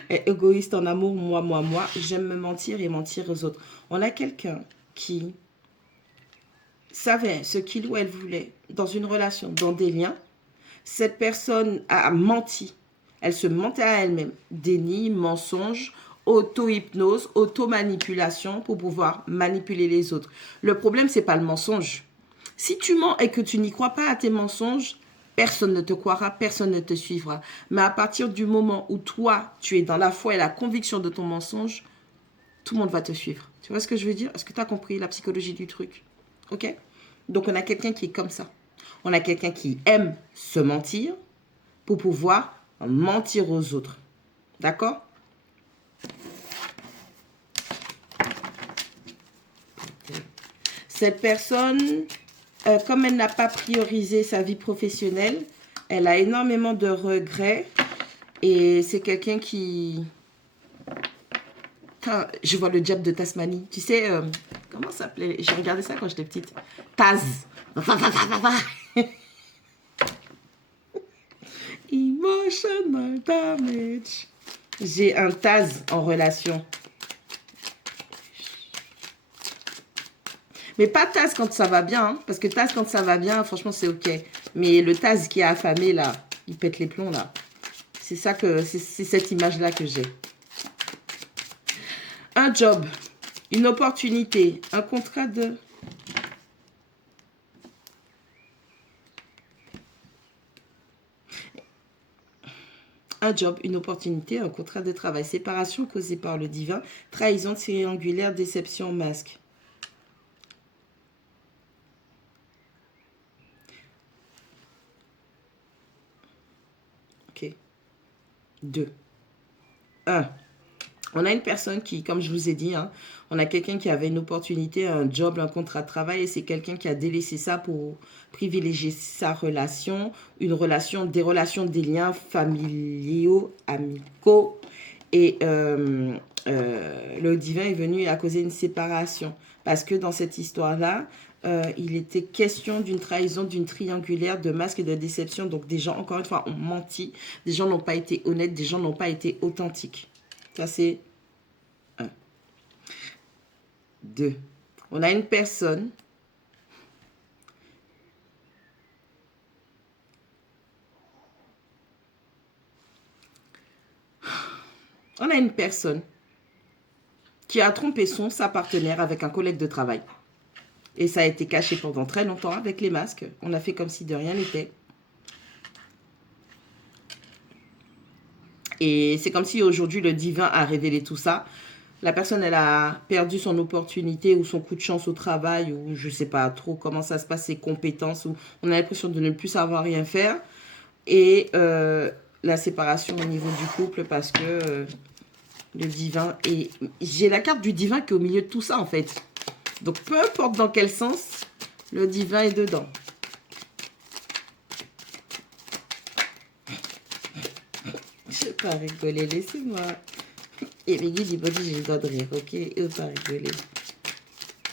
Et égoïste en amour, moi, j'aime me mentir et mentir aux autres. On a quelqu'un qui savait ce qu'il ou elle voulait dans une relation, dans des liens. Cette personne a menti. Elle se mentait à elle-même. Déni, mensonge, auto-hypnose, auto-manipulation pour pouvoir manipuler les autres. Le problème, c'est pas le mensonge. Si tu mens et que tu n'y crois pas à tes mensonges, personne ne te croira, personne ne te suivra. Mais à partir du moment où toi, tu es dans la foi et la conviction de ton mensonge, tout le monde va te suivre. Tu vois ce que je veux dire? Est-ce que tu as compris la psychologie du truc? Ok? Donc, on a quelqu'un qui est comme ça. On a quelqu'un qui aime se mentir pour pouvoir mentir aux autres. D'accord? Cette personne, comme elle n'a pas priorisé sa vie professionnelle, elle a énormément de regrets. Et c'est quelqu'un qui... Je vois le diable de Tasmanie. Tu sais, comment ça s'appelait? J'ai regardé ça quand j'étais petite. Taz. Emotional damage. J'ai un Taz en relation. Mais pas Taz quand ça va bien. Hein, parce que Taz quand ça va bien, franchement, c'est ok. Mais le Taz qui est affamé, là, il pète les plombs, là. C'est ça que... C'est cette image-là que j'ai. Un job, une opportunité, un contrat de... Un job, une opportunité, un contrat de travail, séparation causée par le divin, trahison triangulaire, déception, masque. Ok. 2. 1. On a une personne qui, comme je vous ai dit, hein, on a quelqu'un qui avait une opportunité, un job, un contrat de travail, et c'est quelqu'un qui a délaissé ça pour privilégier sa relation, des relations, des liens familiaux, amicaux. Et le divin est venu à causer une séparation. Parce que dans cette histoire-là, il était question d'une trahison, d'une triangulaire, de masque et de déception. Donc des gens, encore une fois, ont menti. Des gens n'ont pas été honnêtes, des gens n'ont pas été authentiques. Ça, c'est 1. 2. On a une personne qui a trompé sa partenaire avec un collègue de travail. Et ça a été caché pendant très longtemps avec les masques. On a fait comme si de rien n'était. Et c'est comme si aujourd'hui le divin a révélé tout ça. La personne, elle a perdu son opportunité ou son coup de chance au travail ou je ne sais pas trop comment ça se passe, ses compétences. Ou on a l'impression de ne plus savoir rien faire. Et la séparation au niveau du couple parce que Le divin. Et j'ai la carte du divin qui est au milieu de tout ça, en fait. Donc, peu importe dans quel sens, le divin est dedans. Je ne vais pas rigoler, laissez-moi. Et mes guides, ils m'ont dit, j'ai le droit de rire, ok? Et ne pas rigoler.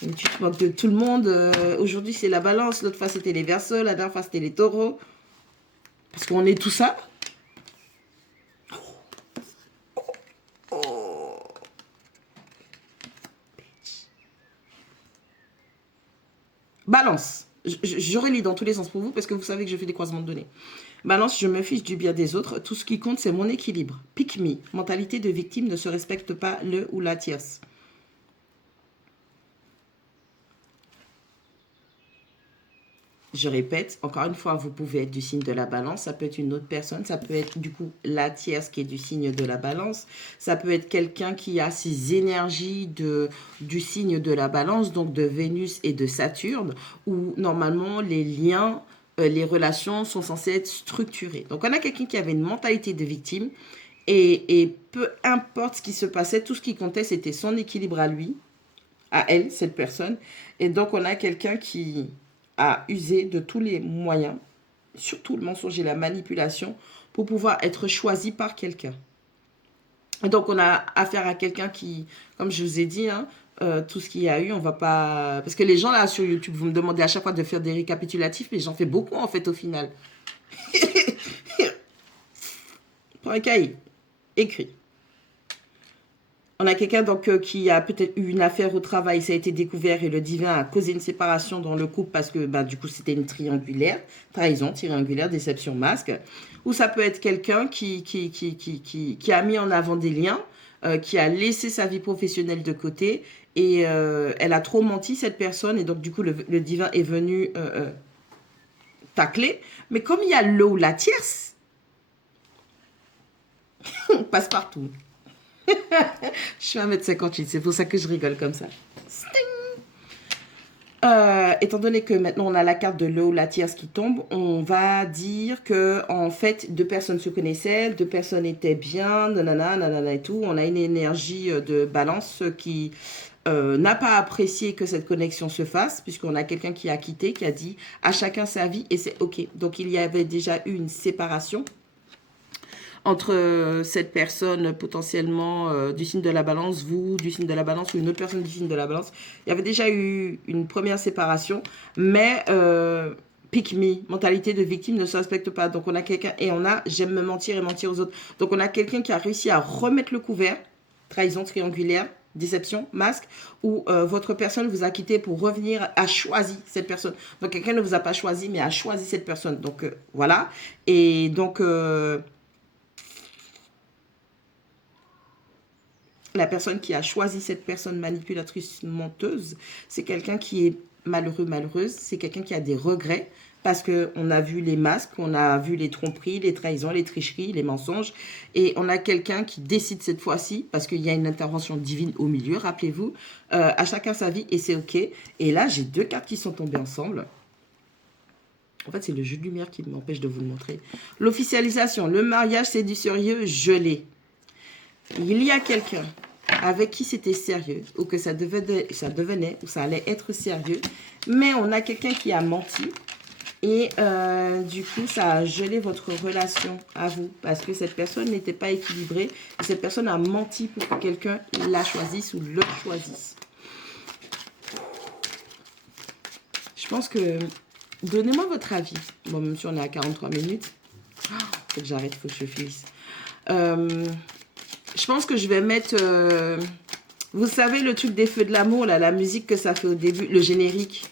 Donc, tu te moques de tout le monde. Aujourd'hui, c'est la balance. L'autre fois, c'était les verseaux. La dernière fois, c'était les taureaux. Parce qu'on est tout ça. Balance. Je relis dans tous les sens pour vous parce que vous savez que je fais des croisements de données. Balance, je me fiche du bien des autres. Tout ce qui compte, c'est mon équilibre. Pick me. Mentalité de victime ne se respecte pas le ou la tierce. Je répète, encore une fois, vous pouvez être du signe de la balance, ça peut être une autre personne, ça peut être du coup la tierce qui est du signe de la balance, ça peut être quelqu'un qui a ces énergies du signe de la balance, donc de Vénus et de Saturne, où normalement les liens, les relations sont censées être structurées. Donc on a quelqu'un qui avait une mentalité de victime, et peu importe ce qui se passait, tout ce qui comptait, c'était son équilibre à lui, à elle, cette personne, et donc on a quelqu'un qui à user de tous les moyens, surtout le mensonge et la manipulation, pour pouvoir être choisi par quelqu'un. Donc, on a affaire à quelqu'un qui, comme je vous ai dit, hein, tout ce qu'il y a eu, on va pas... Parce que les gens, là, sur YouTube, vous me demandez à chaque fois de faire des récapitulatifs, mais j'en fais beaucoup, en fait, au final. Prends un cahier, écris. On a quelqu'un donc qui a peut-être eu une affaire au travail, ça a été découvert et le divin a causé une séparation dans le couple parce que du coup c'était une triangulaire, trahison, triangulaire, déception, masque. Ou ça peut être quelqu'un qui a mis en avant des liens, qui a laissé sa vie professionnelle de côté et elle a trop menti cette personne et donc du coup le divin est venu tacler. Mais comme il y a l'eau, la tierce, on passe partout. Je suis 1m58, c'est pour ça que je rigole comme ça. Étant donné que maintenant on a la carte de l'eau, la tierce qui tombe, on va dire que en fait deux personnes se connaissaient, deux personnes étaient bien, nanana, nanana et tout. On a une énergie de balance qui n'a pas apprécié que cette connexion se fasse, puisqu'on a quelqu'un qui a quitté, qui a dit à chacun sa vie et c'est ok. Donc il y avait déjà eu une séparation entre cette personne potentiellement du signe de la balance, vous du signe de la balance ou une autre personne du signe de la balance. Il y avait déjà eu une première séparation, mais pick me, mentalité de victime ne se respecte pas. Donc on a quelqu'un, et on a j'aime me mentir et mentir aux autres. Donc on a quelqu'un qui a réussi à remettre le couvert, trahison triangulaire, déception, masque, où votre personne vous a quitté pour revenir, a choisi cette personne. Donc quelqu'un ne vous a pas choisi, mais a choisi cette personne. Donc voilà. Et donc... la personne qui a choisi cette personne manipulatrice menteuse, c'est quelqu'un qui est malheureux, malheureuse. C'est quelqu'un qui a des regrets parce qu'on a vu les masques, on a vu les tromperies, les trahisons, les tricheries, les mensonges. Et on a quelqu'un qui décide cette fois-ci, parce qu'il y a une intervention divine au milieu, rappelez-vous, à chacun sa vie et c'est ok. Et là, j'ai deux cartes qui sont tombées ensemble. En fait, c'est le jeu de lumière qui m'empêche de vous le montrer. L'officialisation, le mariage, c'est du sérieux, je l'ai. Il y a quelqu'un avec qui c'était sérieux ou que ça devenait ou ça allait être sérieux, mais on a quelqu'un qui a menti et du coup, ça a gelé votre relation à vous parce que cette personne n'était pas équilibrée et cette personne a menti pour que quelqu'un la choisisse ou le choisisse. Je pense que... Donnez-moi votre avis. Bon, même si on est à 43 minutes. Faut que j'arrête, faut que je finisse. Je pense que je vais mettre... vous savez, le truc des feux de l'amour, là, la musique que ça fait au début, le générique.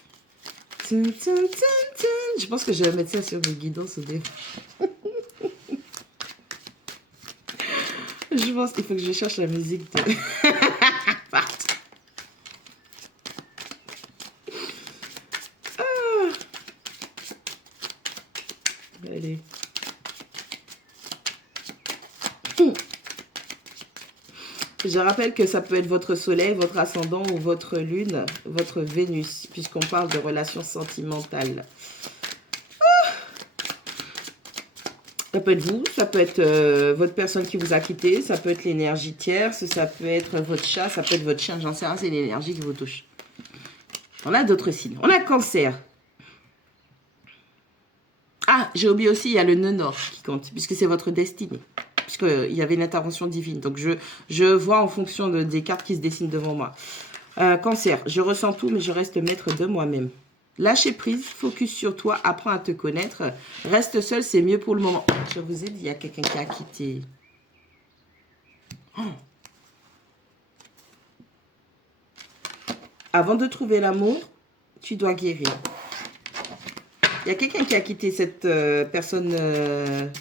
Je pense que je vais mettre ça sur mes guidances au début. Je pense qu'il faut que je cherche la musique de... Allez. Je rappelle que ça peut être votre soleil, votre ascendant ou votre lune, votre Vénus, puisqu'on parle de relations sentimentales. Ça peut être vous, ça peut être votre personne qui vous a quitté, ça peut être l'énergie tierce, ça peut être votre chat, ça peut être votre chien, j'en sais rien, c'est l'énergie qui vous touche. On a d'autres signes. On a Cancer. Ah, j'ai oublié aussi, il y a le nœud nord qui compte, puisque c'est votre destinée. Puisqu'il y avait une intervention divine. Donc, je vois en fonction des cartes qui se dessinent devant moi. Cancer, je ressens tout, mais je reste maître de moi-même. Lâcher prise, focus sur toi, apprends à te connaître. Reste seul, c'est mieux pour le moment. Je vous ai dit, il y a quelqu'un qui a quitté. Oh. Avant de trouver l'amour, tu dois guérir. Il y a quelqu'un qui a quitté cette personne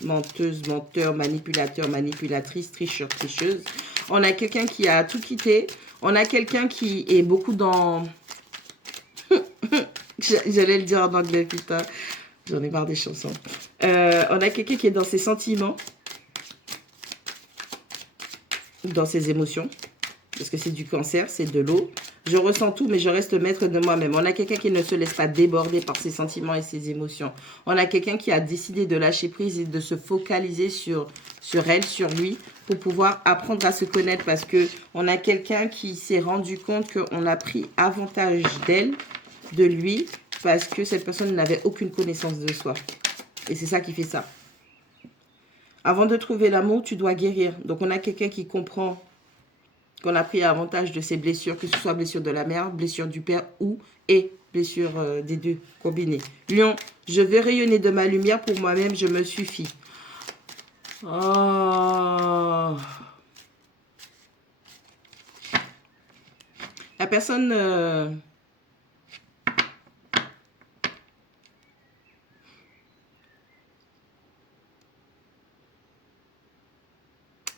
menteuse, menteur, manipulateur, manipulatrice, tricheur, tricheuse. On a quelqu'un qui a tout quitté. On a quelqu'un qui est beaucoup dans... J'allais le dire en anglais, putain. J'en ai marre des chansons. On a quelqu'un qui est dans ses sentiments. Dans ses émotions. Parce que c'est du cancer, c'est de l'eau. Je ressens tout, mais je reste maître de moi-même. On a quelqu'un qui ne se laisse pas déborder par ses sentiments et ses émotions. On a quelqu'un qui a décidé de lâcher prise et de se focaliser sur elle, sur lui, pour pouvoir apprendre à se connaître. Parce qu'on a quelqu'un qui s'est rendu compte qu'on a pris avantage d'elle, de lui, parce que cette personne n'avait aucune connaissance de soi. Et c'est ça qui fait ça. Avant de trouver l'amour, tu dois guérir. Donc on a quelqu'un qui comprend qu'on a pris avantage de ses blessures, que ce soit blessure de la mère, blessure du père ou et blessure des deux combinées. Lion, je veux rayonner de ma lumière pour moi-même, je me suffis. Oh. La personne...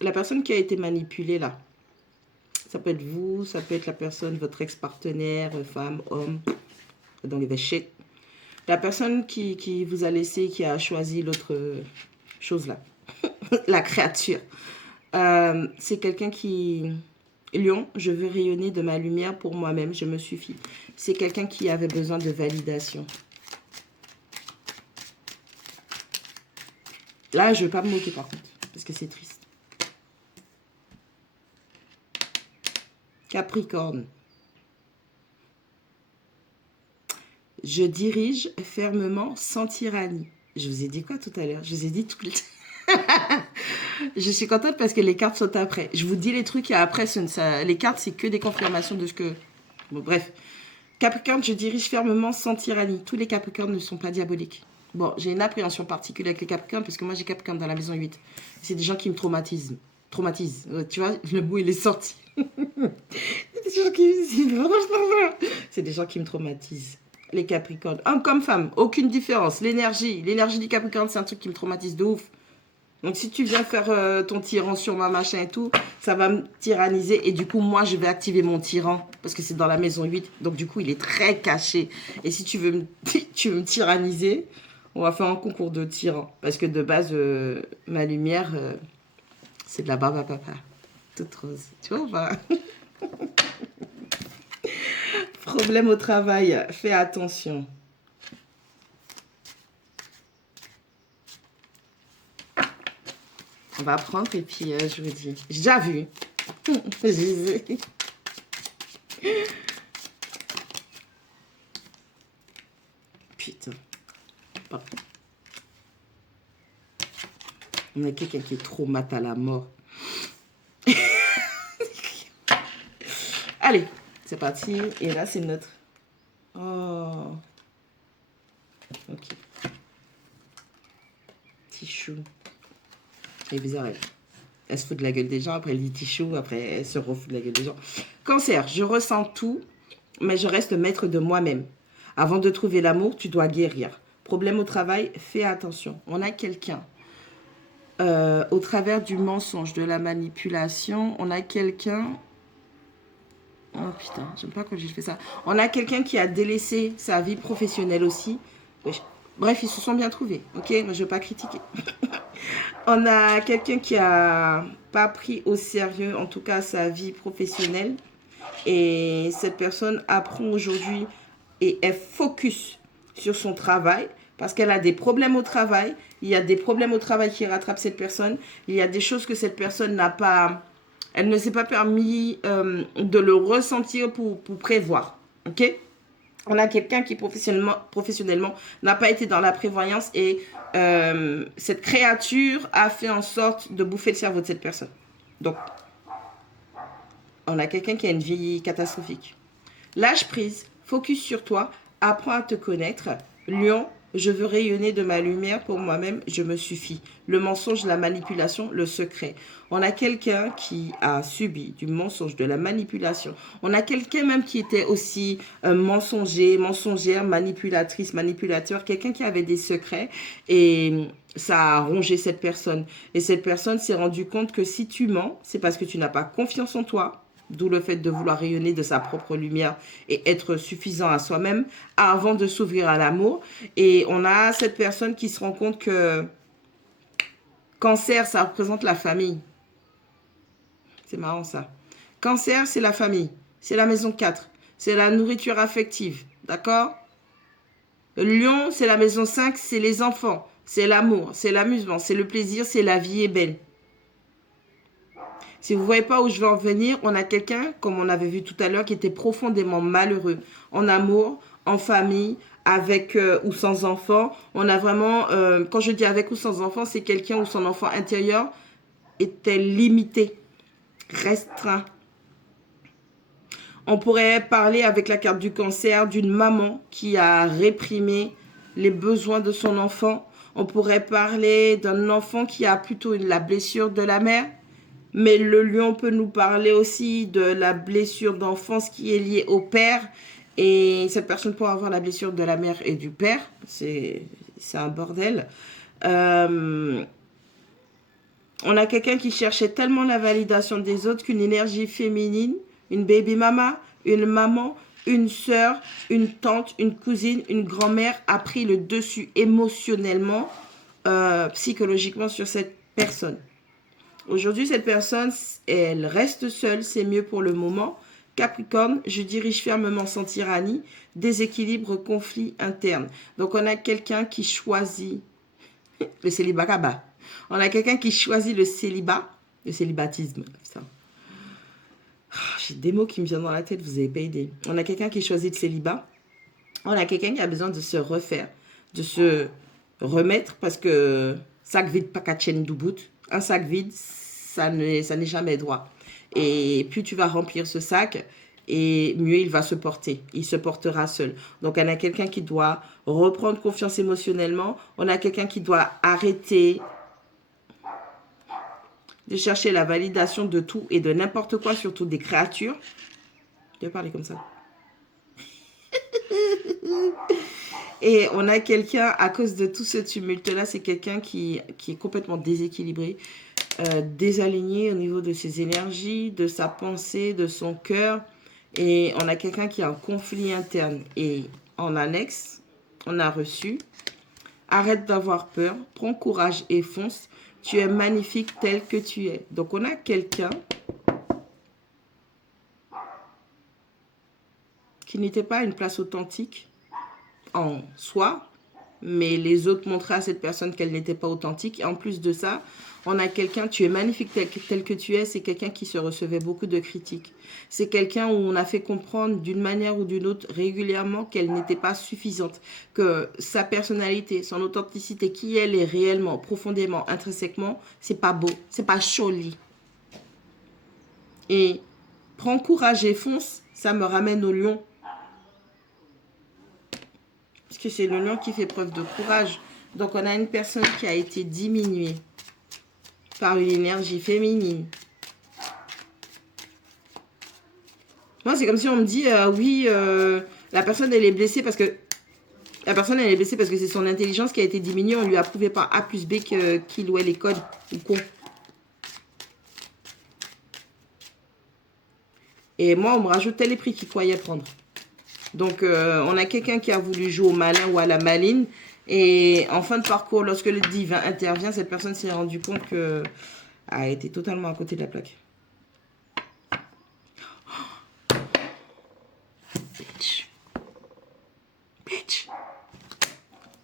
La personne qui a été manipulée là, ça peut être vous, ça peut être la personne, votre ex-partenaire, femme, homme, dans les shit. La personne qui vous a laissé, qui a choisi l'autre chose là, la créature. C'est quelqu'un qui... Lion, je veux rayonner de ma lumière pour moi-même, je me suffis. C'est quelqu'un qui avait besoin de validation. Là, je ne veux pas me moquer par contre, parce que c'est triste. Capricorne. Je dirige fermement sans tyrannie. Je vous ai dit quoi tout à l'heure? Je vous ai dit tout le temps. Je suis contente parce que les cartes sont après. Je vous dis les trucs et après, les cartes, c'est que des confirmations de ce que... Bon, bref. Capricorne, je dirige fermement sans tyrannie. Tous les Capricornes ne sont pas diaboliques. Bon, j'ai une appréhension particulière avec les Capricornes parce que moi, j'ai Capricorne dans la maison 8. C'est des gens qui me traumatisent. Tu vois, le mot, il est sorti. C'est des gens qui me traumatisent. Les Capricornes, homme comme femme, aucune différence. L'énergie du Capricorne, c'est un truc qui me traumatise de ouf. Donc si tu viens faire ton tyran sur ma machin et tout, ça va me tyranniser. Et du coup, moi, je vais activer mon tyran parce que c'est dans la maison 8. Donc du coup, il est très caché. Et si tu veux me tyranniser, on va faire un concours de tyran. Parce que de base, ma lumière, c'est de la barbe à papa. Toute rose. Tu vois, enfin... Problème au travail, fais attention. On va prendre et puis je vous dis. J'ai déjà vu. Putain. On a quelqu'un qui est trop mat à la mort. Allez. C'est parti. Et là, c'est notre... Oh. Ok. Tichou. Elle est bizarre, elle. Elle se fout de la gueule des gens. Après, elle dit tichou. Après, elle se refout de la gueule des gens. Cancer. Je ressens tout, mais je reste maître de moi-même. Avant de trouver l'amour, tu dois guérir. Problème au travail, fais attention. On a quelqu'un. Au travers du mensonge, de la manipulation, on a quelqu'un... Oh putain, j'aime pas quand j'ai fait ça. On a quelqu'un qui a délaissé sa vie professionnelle aussi. Bref, ils se sont bien trouvés. Ok, moi je ne veux pas critiquer. On a quelqu'un qui a pas pris au sérieux, en tout cas, sa vie professionnelle. Et cette personne apprend aujourd'hui et est focus sur son travail. Parce qu'elle a des problèmes au travail. Il y a des problèmes au travail qui rattrapent cette personne. Il y a des choses que cette personne n'a pas... Elle ne s'est pas permis de le ressentir pour prévoir. OK? On a quelqu'un qui professionnellement n'a pas été dans la prévoyance et cette créature a fait en sorte de bouffer le cerveau de cette personne. Donc, on a quelqu'un qui a une vie catastrophique. Lâche prise, focus sur toi, apprends à te connaître. Lion, je veux rayonner de ma lumière pour moi-même, je me suffis. Le mensonge, la manipulation, le secret. On a quelqu'un qui a subi du mensonge, de la manipulation. On a quelqu'un même qui était aussi mensongère, manipulatrice, manipulateur. Quelqu'un qui avait des secrets et ça a rongé cette personne. Et cette personne s'est rendue compte que si tu mens, c'est parce que tu n'as pas confiance en toi. D'où le fait de vouloir rayonner de sa propre lumière et être suffisant à soi-même avant de s'ouvrir à l'amour. Et on a cette personne qui se rend compte que Cancer, ça représente la famille. C'est marrant ça. Cancer, c'est la famille. C'est la maison 4. C'est la nourriture affective. D'accord? Lion, c'est la maison 5. C'est les enfants. C'est l'amour. C'est l'amusement. C'est le plaisir. C'est la vie est belle. Si vous ne voyez pas où je veux en venir, on a quelqu'un, comme on avait vu tout à l'heure, qui était profondément malheureux en amour, en famille, avec ou sans enfant. On a vraiment, quand je dis avec ou sans enfant, c'est quelqu'un où son enfant intérieur était limité, restreint. On pourrait parler avec la carte du cancer d'une maman qui a réprimé les besoins de son enfant. On pourrait parler d'un enfant qui a plutôt la blessure de la mère. Mais le lion peut nous parler aussi de la blessure d'enfance qui est liée au père. Et cette personne pourra avoir la blessure de la mère et du père. C'est un bordel. On a quelqu'un qui cherchait tellement la validation des autres qu'une énergie féminine, une baby mama, une maman, une sœur, une tante, une cousine, une grand-mère a pris le dessus émotionnellement, psychologiquement sur cette personne. Aujourd'hui, cette personne, elle reste seule, c'est mieux pour le moment. Capricorne, je dirige fermement sans tyrannie, déséquilibre, conflit interne. Donc, on a quelqu'un qui choisit le célibat Kaba. On a quelqu'un qui choisit le célibatisme. J'ai des mots qui me viennent dans la tête, vous n'avez pas idée. On a quelqu'un qui choisit le célibat. On a quelqu'un qui a besoin de se refaire, de se remettre, parce que sac vide, pas qu'à chaîne du bout. Un sac vide, ça n'est jamais droit. Et plus tu vas remplir ce sac, et mieux il va se porter. Il se portera seul. Donc, on a quelqu'un qui doit reprendre confiance émotionnellement. On a quelqu'un qui doit arrêter de chercher la validation de tout et de n'importe quoi, surtout des créatures. Je vais parler comme ça. Et on a quelqu'un, à cause de tout ce tumulte-là, c'est quelqu'un qui est complètement déséquilibré, désaligné au niveau de ses énergies, de sa pensée, de son cœur. Et on a quelqu'un qui a un conflit interne. Et en annexe, on a reçu « Arrête d'avoir peur, prends courage et fonce. Tu es magnifique tel que tu es. » Donc, on a quelqu'un qui n'était pas à une place authentique en soi, mais les autres montraient à cette personne qu'elle n'était pas authentique. Et en plus de ça, on a quelqu'un, tu es magnifique tel que tu es, c'est quelqu'un qui se recevait beaucoup de critiques. C'est quelqu'un où on a fait comprendre d'une manière ou d'une autre régulièrement qu'elle n'était pas suffisante, que sa personnalité, son authenticité, qui elle est réellement, profondément, intrinsèquement, c'est pas beau, c'est pas joli. Et prends courage et fonce, ça me ramène au lion. Parce que c'est le lion qui fait preuve de courage. Donc, on a une personne qui a été diminuée par une énergie féminine. Moi, c'est comme si on me dit, oui, la personne, elle est blessée parce que... La personne, elle est blessée parce que c'est son intelligence qui a été diminuée. On lui a prouvé par A plus B qu'il ou elle est code ou con. Et moi, on me rajoutait les prix qu'il croyait prendre. Donc, on a quelqu'un qui a voulu jouer au malin ou à la maline. Et en fin de parcours, lorsque le divin intervient, cette personne s'est rendue compte qu'elle a été totalement à côté de la plaque. Bitch. Bitch.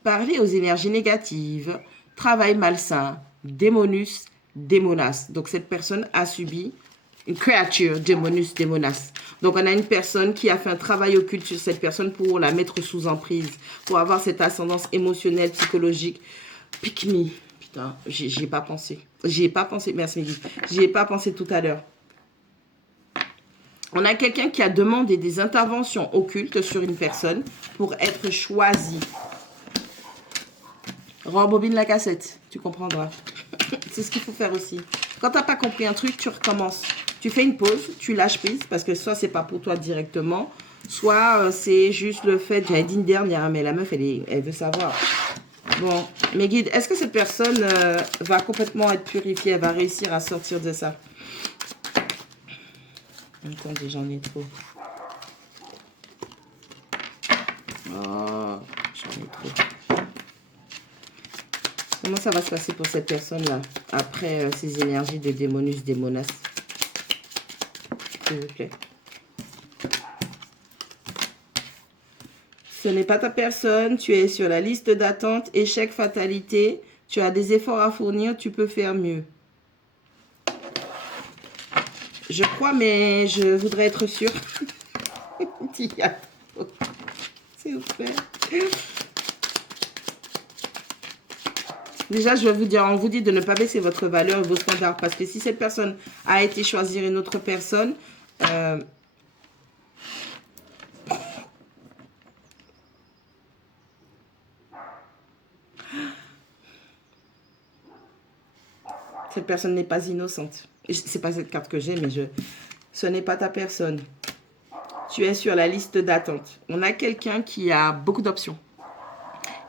Parler aux énergies négatives, travail malsain, démonus, démonas. Donc, cette personne a subi une créature, démonus, démonas. Donc, on a une personne qui a fait un travail occulte sur cette personne pour la mettre sous emprise, pour avoir cette ascendance émotionnelle, psychologique. Pick me. Putain, j'y ai pas pensé. J'y ai pas pensé, merci Mehdi. J'y ai pas pensé tout à l'heure. On a quelqu'un qui a demandé des interventions occultes sur une personne pour être choisi. Rembobine la cassette, tu comprendras. C'est ce qu'il faut faire aussi. Quand tu n'as pas compris un truc, tu recommences. Tu fais une pause, tu lâches prise, parce que soit c'est pas pour toi directement, soit c'est juste le fait, j'avais dit une dernière, mais la meuf, elle veut savoir. Bon, mes guides, est-ce que cette personne va complètement être purifiée, elle va réussir à sortir de ça? Attendez, j'en ai trop. Oh, j'en ai trop. Comment ça va se passer pour cette personne-là, après ces énergies de démonus, démonas? S'il vous plaît. Ce n'est pas ta personne, tu es sur la liste d'attente, échec, fatalité, tu as des efforts à fournir, tu peux faire mieux. Je crois, mais je voudrais être sûre. S'il vous plaît. Déjà, je vais vous dire, on vous dit de ne pas baisser votre valeur et vos standards. Parce que si cette personne a été choisir une autre personne, cette personne n'est pas innocente. C'est pas cette carte que j'ai, mais ce n'est pas ta personne. Tu es sur la liste d'attente. On a quelqu'un qui a beaucoup d'options.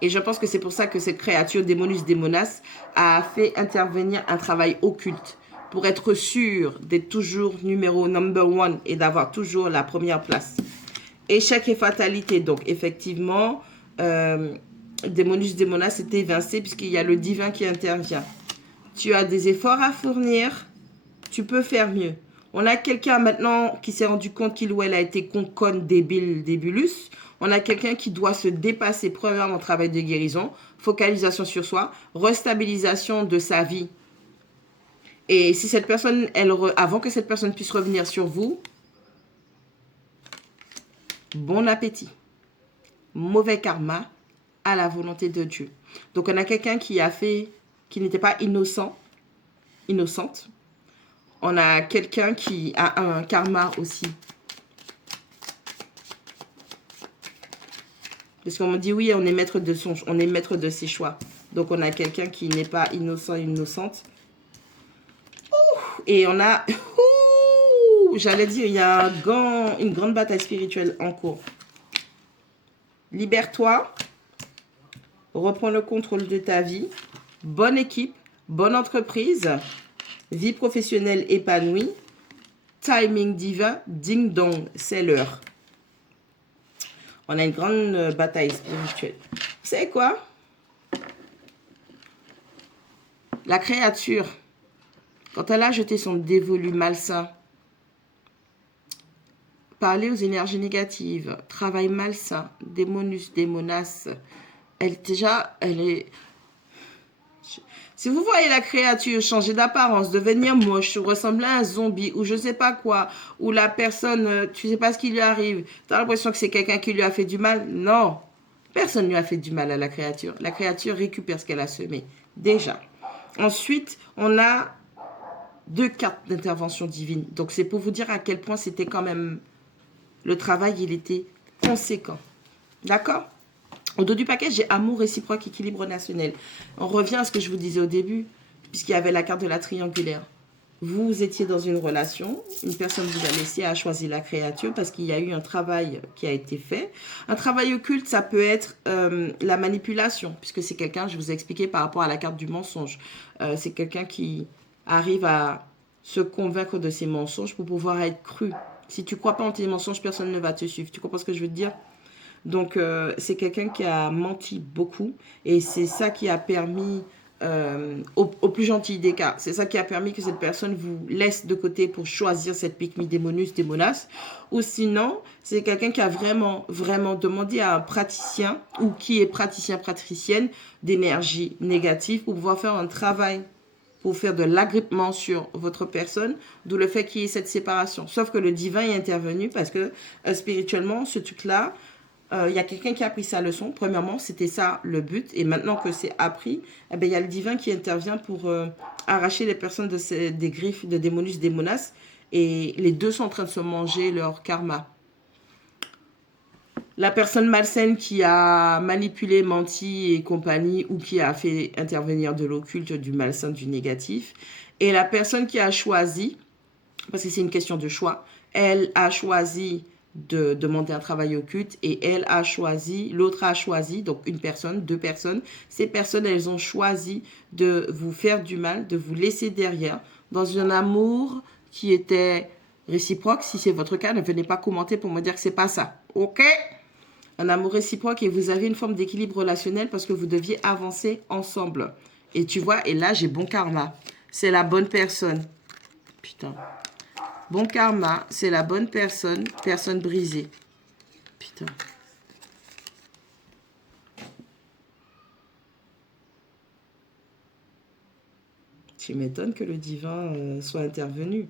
Et je pense que c'est pour ça que cette créature, Démonus Démonas, a fait intervenir un travail occulte pour être sûr d'être toujours numéro number one et d'avoir toujours la première place. Échec et fatalité. Donc, effectivement, Démonus Démonas est évincé puisqu'il y a le divin qui intervient. Tu as des efforts à fournir. Tu peux faire mieux. On a quelqu'un maintenant qui s'est rendu compte qu'il ou elle a été conconne débulus. On a quelqu'un qui doit se dépasser, premièrement, travail de guérison, focalisation sur soi, restabilisation de sa vie. Et si cette personne, avant que cette personne puisse revenir sur vous, bon appétit. Mauvais karma à la volonté de Dieu. Donc, on a quelqu'un qui n'était pas innocente. On a quelqu'un qui a un karma aussi. Parce qu'on me dit, oui, on est maître de ses choix. Donc, on a quelqu'un qui n'est pas innocent, innocente. Et on a... J'allais dire, il y a une grande bataille spirituelle en cours. Libère-toi. Reprends le contrôle de ta vie. Bonne équipe. Bonne entreprise. Vie professionnelle épanouie. Timing divin. Ding dong. C'est l'heure. On a une grande bataille spirituelle. Vous savez quoi? La créature, quand elle a jeté son dévolu malsain, parler aux énergies négatives, travail malsain, démonus, démonas, elle est... Si vous voyez la créature changer d'apparence, devenir moche, ou ressembler à un zombie, ou je sais pas quoi, ou la personne, tu sais pas ce qui lui arrive, tu as l'impression que c'est quelqu'un qui lui a fait du mal. Non, personne ne lui a fait du mal à la créature. La créature récupère ce qu'elle a semé, déjà. Ensuite, on a 2 cartes d'intervention divine. Donc, c'est pour vous dire à quel point c'était quand même... Le travail, il était conséquent. D'accord ? Au dos du paquet, j'ai amour réciproque, équilibre relationnel. On revient à ce que je vous disais au début, puisqu'il y avait la carte de la triangulaire. Vous étiez dans une relation, une personne vous a laissé, a choisi la créature parce qu'il y a eu un travail qui a été fait. Un travail occulte, ça peut être la manipulation, puisque c'est quelqu'un, je vous ai expliqué par rapport à la carte du mensonge, c'est quelqu'un qui arrive à se convaincre de ses mensonges pour pouvoir être cru. Si tu ne crois pas en tes mensonges, personne ne va te suivre. Tu comprends ce que je veux te dire ? Donc, c'est quelqu'un qui a menti beaucoup et c'est ça qui a permis au plus gentil des cas. C'est ça qui a permis que cette personne vous laisse de côté pour choisir cette pique démonus, démonas. Ou sinon, c'est quelqu'un qui a vraiment, vraiment demandé à un praticien ou qui est praticien, pratricienne d'énergie négative pour pouvoir faire un travail, pour faire de l'agrippement sur votre personne, d'où le fait qu'il y ait cette séparation. Sauf que le divin est intervenu parce que spirituellement, ce truc-là, il y a quelqu'un qui a appris sa leçon. Premièrement, c'était ça le but. Et maintenant que c'est appris, eh bien, il y a le divin qui intervient pour arracher les personnes des griffes de démonus, démonas. Et les deux sont en train de se manger leur karma. La personne malsaine qui a manipulé, menti et compagnie, ou qui a fait intervenir de l'occulte, du malsain, du négatif. Et la personne qui a choisi, parce que c'est une question de choix, elle a choisi de demander un travail occulte et elle a choisi, l'autre a choisi, donc une personne, deux personnes, ces personnes, elles ont choisi de vous faire du mal, de vous laisser derrière, dans un amour qui était réciproque. Si c'est votre cas, ne venez pas commenter pour me dire que c'est pas ça, ok? Un amour réciproque et vous avez une forme d'équilibre relationnel parce que vous deviez avancer ensemble. Et tu vois, et là, j'ai bon karma. C'est la bonne personne. Putain. Bon karma, c'est la bonne personne, personne brisée. Putain. Tu m'étonnes que le divin soit intervenu.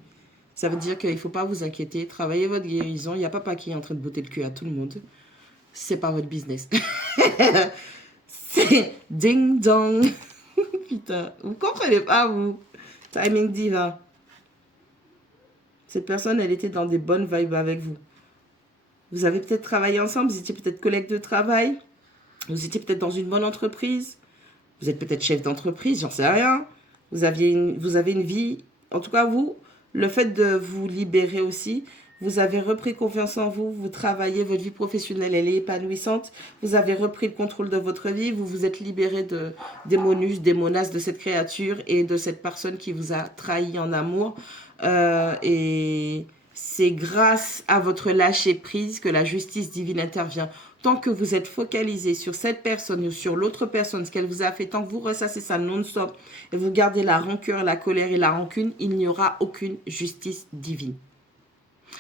Ça veut dire qu'il ne faut pas vous inquiéter. Travaillez votre guérison. Il n'y a papa qui est en train de botter le cul à tout le monde. C'est pas votre business. C'est ding dong. Putain, vous comprenez pas, vous. Timing divin. Cette personne, elle était dans des bonnes vibes avec vous. Vous avez peut-être travaillé ensemble, vous étiez peut-être collègue de travail, vous étiez peut-être dans une bonne entreprise, vous êtes peut-être chef d'entreprise, j'en sais rien. Vous avez une vie. En tout cas, vous, le fait de vous libérer aussi, vous avez repris confiance en vous, vous travaillez, votre vie professionnelle, elle est épanouissante, vous avez repris le contrôle de votre vie, vous vous êtes libéré de démonus, démonas, de cette créature et de cette personne qui vous a trahi en amour. Et c'est grâce à votre lâcher-prise que la justice divine intervient. Tant que vous êtes focalisé sur cette personne ou sur l'autre personne, ce qu'elle vous a fait, tant que vous ressassez ça non-stop et vous gardez la rancœur, la colère et la rancune, il n'y aura aucune justice divine.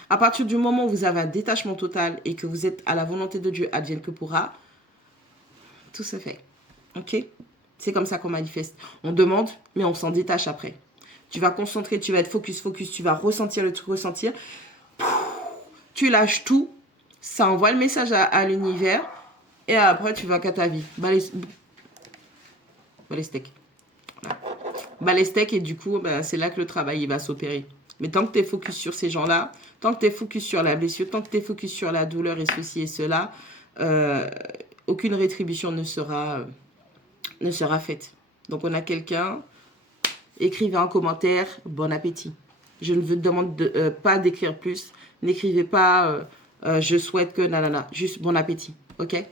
À partir du moment où vous avez un détachement total et que vous êtes à la volonté de Dieu, advienne que pourra, tout se fait. Ok? C'est comme ça qu'on manifeste. On demande, mais on s'en détache après. Tu vas concentrer, tu vas être focus, tu vas ressentir le truc, ressentir. Tu lâches tout, ça envoie le message à l'univers et après tu vas qu'à ta vie. Bas les steaks. Voilà. Bas les steaks et du coup, c'est là que le travail il va s'opérer. Mais tant que tu es focus sur ces gens-là, tant que tu es focus sur la blessure, tant que tu es focus sur la douleur et ceci et cela, aucune rétribution ne sera faite. Donc on a quelqu'un... Écrivez en commentaire, bon appétit. Je ne vous demande pas d'écrire plus. N'écrivez pas, je souhaite que, nanana. Juste bon appétit, ok?